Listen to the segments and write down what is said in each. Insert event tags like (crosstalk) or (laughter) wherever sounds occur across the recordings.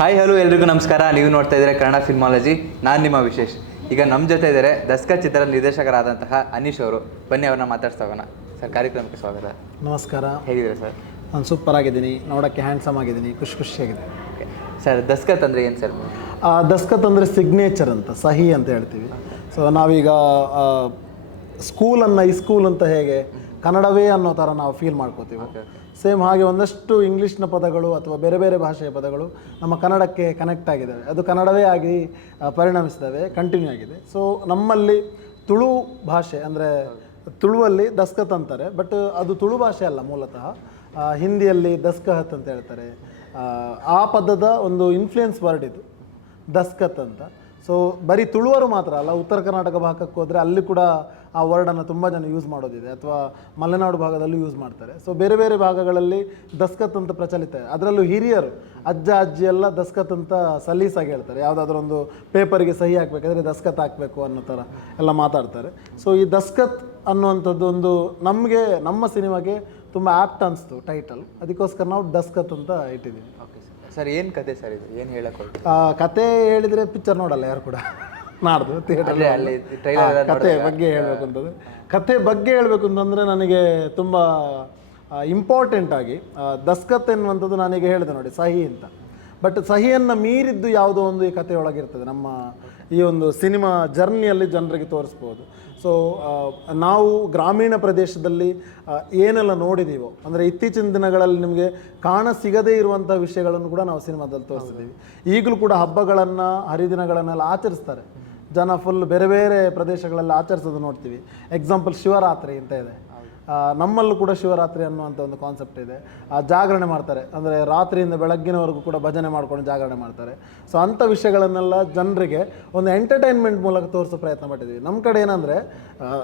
Hi hello ಎಲ್ರಿಗೂ ನಮಸ್ಕಾರ. ನೀವು ನೋಡ್ತಾ ಇದ್ದೀರಾ ಕನ್ನಡ ಫಿಲ್ಮಾಲಜಿ ನಾನು ನಿಮ್ಮ ವಿಶೇಷ್ ಈಗ ನಮ್ಮ ಜೊತೆ ಇದ್ದಾರೆ ದಸ್ಕ ಚಿತ್ರ ನಿರ್ದೇಶಕರಾದಂತಹ ಅನೀಶ್ ಅವರು. ಬನ್ನಿ ಅವ್ರನ್ನ ಮಾತಾಡ್ತಾ ಹೋಗೋಣ. ಸರ್ ಕಾರ್ಯಕ್ರಮಕ್ಕೆ ಸ್ವಾಗತ. ನಮಸ್ಕಾರ. ಹೇಗಿದ್ದೀರಾ ಸರ್? ನಾನು ಸೂಪರ್ ಆಗಿದ್ದೀನಿ. ನೋಡೋಕ್ಕೆ ಹ್ಯಾಂಡ್ಸಮ್ ಆಗಿದ್ದೀನಿ. ಖುಷಿ ಖುಷಿಯಾಗಿದೆ ಸರ್ ದಸ್ಕತ್ ಅಂದರೆ ಏನು ಸರ್? ಆ, ದಸ್ಕತ್ ಅಂದರೆ ಸಿಗ್ನೇಚರ್ ಅಂತ ಸಹಿ ಅಂತ ಹೇಳ್ತೀವಿ. ಸೊ ನಾವೀಗ ಸ್ಕೂಲನ್ನು ಈ ಸ್ಕೂಲ್ ಅಂತ ಹೇಗೆ ಕನ್ನಡವೇ ಅನ್ನೋ ಥರ ನಾವು ಫೀಲ್ ಮಾಡ್ಕೋತೀವಿ. ಸೇಮ್ ಹಾಗೆ ಒಂದಷ್ಟು ಇಂಗ್ಲೀಷ್ನ ಪದಗಳು ಅಥವಾ ಬೇರೆ ಬೇರೆ ಭಾಷೆಯ ಪದಗಳು ನಮ್ಮ ಕನ್ನಡಕ್ಕೆ ಕನೆಕ್ಟ್ ಆಗಿದ್ದಾವೆ. ಅದು ಕನ್ನಡವೇ ಆಗಿ ಪರಿಣಮಿಸಿದ್ದಾವೆ ಕಂಟಿನ್ಯೂ ಆಗಿದೆ. ಸೊ ನಮ್ಮಲ್ಲಿ ತುಳು ಭಾಷೆ ಅಂದರೆ ತುಳುವಲ್ಲಿ ದಸ್ಕತ್ ಅಂತಾರೆ ಬಟ್ ಅದು ತುಳು ಭಾಷೆ ಅಲ್ಲ ಮೂಲತಃ. ಹಿಂದಿಯಲ್ಲಿ ದಸ್ಕಹತ್ ಅಂತ ಹೇಳ್ತಾರೆ. ಆ, ಆ ಪದದ ಒಂದು ಇನ್ಫ್ಲುಯೆನ್ಸ್ ವರ್ಡ್ ಇದು ದಸ್ಕತ್ ಅಂತ. ಸೊ ಬರೀ ತುಳುವರು ಮಾತ್ರ ಅಲ್ಲ ಉತ್ತರ ಕರ್ನಾಟಕ ಭಾಗಕ್ಕೆ ಹೋದರೆ ಅಲ್ಲಿ ಕೂಡ ಆ ವರ್ಡನ್ನು ತುಂಬ ಜನ ಯೂಸ್ ಮಾಡೋದಿದೆ. ಅಥವಾ ಮಲೆನಾಡು ಭಾಗದಲ್ಲೂ ಯೂಸ್ ಮಾಡ್ತಾರೆ. ಸೊ ಬೇರೆ ಬೇರೆ ಭಾಗಗಳಲ್ಲಿ ದಸ್ಕತ್ ಅಂತ ಪ್ರಚಲಿತ ಅದರಲ್ಲೂ ಹಿರಿಯರು ಅಜ್ಜ ಅಜ್ಜಿ ಎಲ್ಲ ದಸ್ಕತ್ ಅಂತ ಸಲೀಸಾಗಿ ಹೇಳ್ತಾರೆ. ಯಾವುದಾದ್ರೂ ಒಂದು ಪೇಪರಿಗೆ ಸಹಿ ಹಾಕಬೇಕಾದ್ರೆ ದಸ್ಕತ್ ಹಾಕಬೇಕು ಅನ್ನೋ ಥರ ಎಲ್ಲ ಮಾತಾಡ್ತಾರೆ. ಸೊ ಈ ದಸ್ಕತ್ ಅನ್ನುವಂಥದ್ದು ಒಂದು ನಮಗೆ ನಮ್ಮ ಸಿನಿಮಾಗೆ ತುಂಬ ಆ್ಯಪ್ಟ್ ಅನಿಸ್ತು ಟೈಟಲ್ ಅದಕ್ಕೋಸ್ಕರ ನಾವು ದಸ್ಕತ್ ಅಂತ ಇಟ್ಟಿದ್ದೀವಿ. ಓಕೆ ಸರ್ ಸರ್ ಏನು ಕತೆ ಸರ್ ಇದು? ಏನು ಹೇಳಕ್ಕೆ ಕತೆ ಹೇಳಿದರೆ ಪಿಕ್ಚರ್ ನೋಡಲ್ಲ ಯಾರು ಕೂಡ. ನಾಡ್ದು ಥಿಯೇಟರ್ ಅಲ್ಲಿ ಟ್ರೈಲರ್ ಕತೆ ಬಗ್ಗೆ ಹೇಳಬೇಕು ಅಂತಂದ್ರೆ. ಕತೆ ಬಗ್ಗೆ ಹೇಳಬೇಕು ಅಂತಂದರೆ ನನಗೆ ತುಂಬ ಇಂಪಾರ್ಟೆಂಟ್ ಆಗಿ ಆ, ದಸ್ಕತ್ ಎನ್ನುವಂಥದ್ದು ನಾನೀಗ ಹೇಳಿದೆ ನೋಡಿ ಸಹಿ ಅಂತ. ಬಟ್ ಸಹಿಯನ್ನು ಮೀರಿದ್ದು ಯಾವುದೋ ಒಂದು ಈ ಕಥೆಯೊಳಗಿರ್ತದೆ ನಮ್ಮ ಈ ಒಂದು ಸಿನಿಮಾ ಜರ್ನಿಯಲ್ಲಿ ಜನರಿಗೆ ತೋರಿಸ್ಬೋದು. ಸೊ ನಾವು ಗ್ರಾಮೀಣ ಪ್ರದೇಶದಲ್ಲಿ ಆ, ಏನೆಲ್ಲ ನೋಡಿದ್ದೀವೋ ಅಂದರೆ ಇತ್ತೀಚಿನ ದಿನಗಳಲ್ಲಿ ನಿಮಗೆ ಕಾಣ ಸಿಗದೇ ಇರುವಂಥ ವಿಷಯಗಳನ್ನು ಕೂಡ ನಾವು ಸಿನಿಮಾದಲ್ಲಿ ತೋರಿಸಿದ್ದೀವಿ. ಈಗಲೂ ಕೂಡ ಹಬ್ಬಗಳನ್ನು ಹರಿದಿನಗಳನ್ನೆಲ್ಲ ಆಚರಿಸ್ತಾರೆ. ಜನ ಫುಲ್ ಬೇರೆ ಬೇರೆ ಪ್ರದೇಶಗಳಲ್ಲಿ ಆಚರಿಸೋದು ನೋಡ್ತೀವಿ. ಎಕ್ಸಾಂಪಲ್ ಶಿವರಾತ್ರಿ ಅಂತ ಇದೆ. ನಮ್ಮಲ್ಲೂ ಕೂಡ ಶಿವರಾತ್ರಿ ಅನ್ನುವಂಥ ಒಂದು ಕಾನ್ಸೆಪ್ಟ್ ಇದೆ. ಆ, ಜಾಗರಣೆ ಮಾಡ್ತಾರೆ. ಅಂದರೆ ರಾತ್ರಿಯಿಂದ ಬೆಳಗ್ಗಿನವರೆಗೂ ಕೂಡ ಭಜನೆ ಮಾಡ್ಕೊಂಡು ಜಾಗರಣೆ ಮಾಡ್ತಾರೆ. ಸೊ ಅಂಥ ವಿಷಯಗಳನ್ನೆಲ್ಲ ಜನರಿಗೆ ಒಂದು ಎಂಟರ್ಟೈನ್ಮೆಂಟ್ ಮೂಲಕ ತೋರಿಸೋ ಪ್ರಯತ್ನ ಪಟ್ಟಿದ್ದೀವಿ ನಮ್ಮ ಕಡೆ ಏನಂದರೆ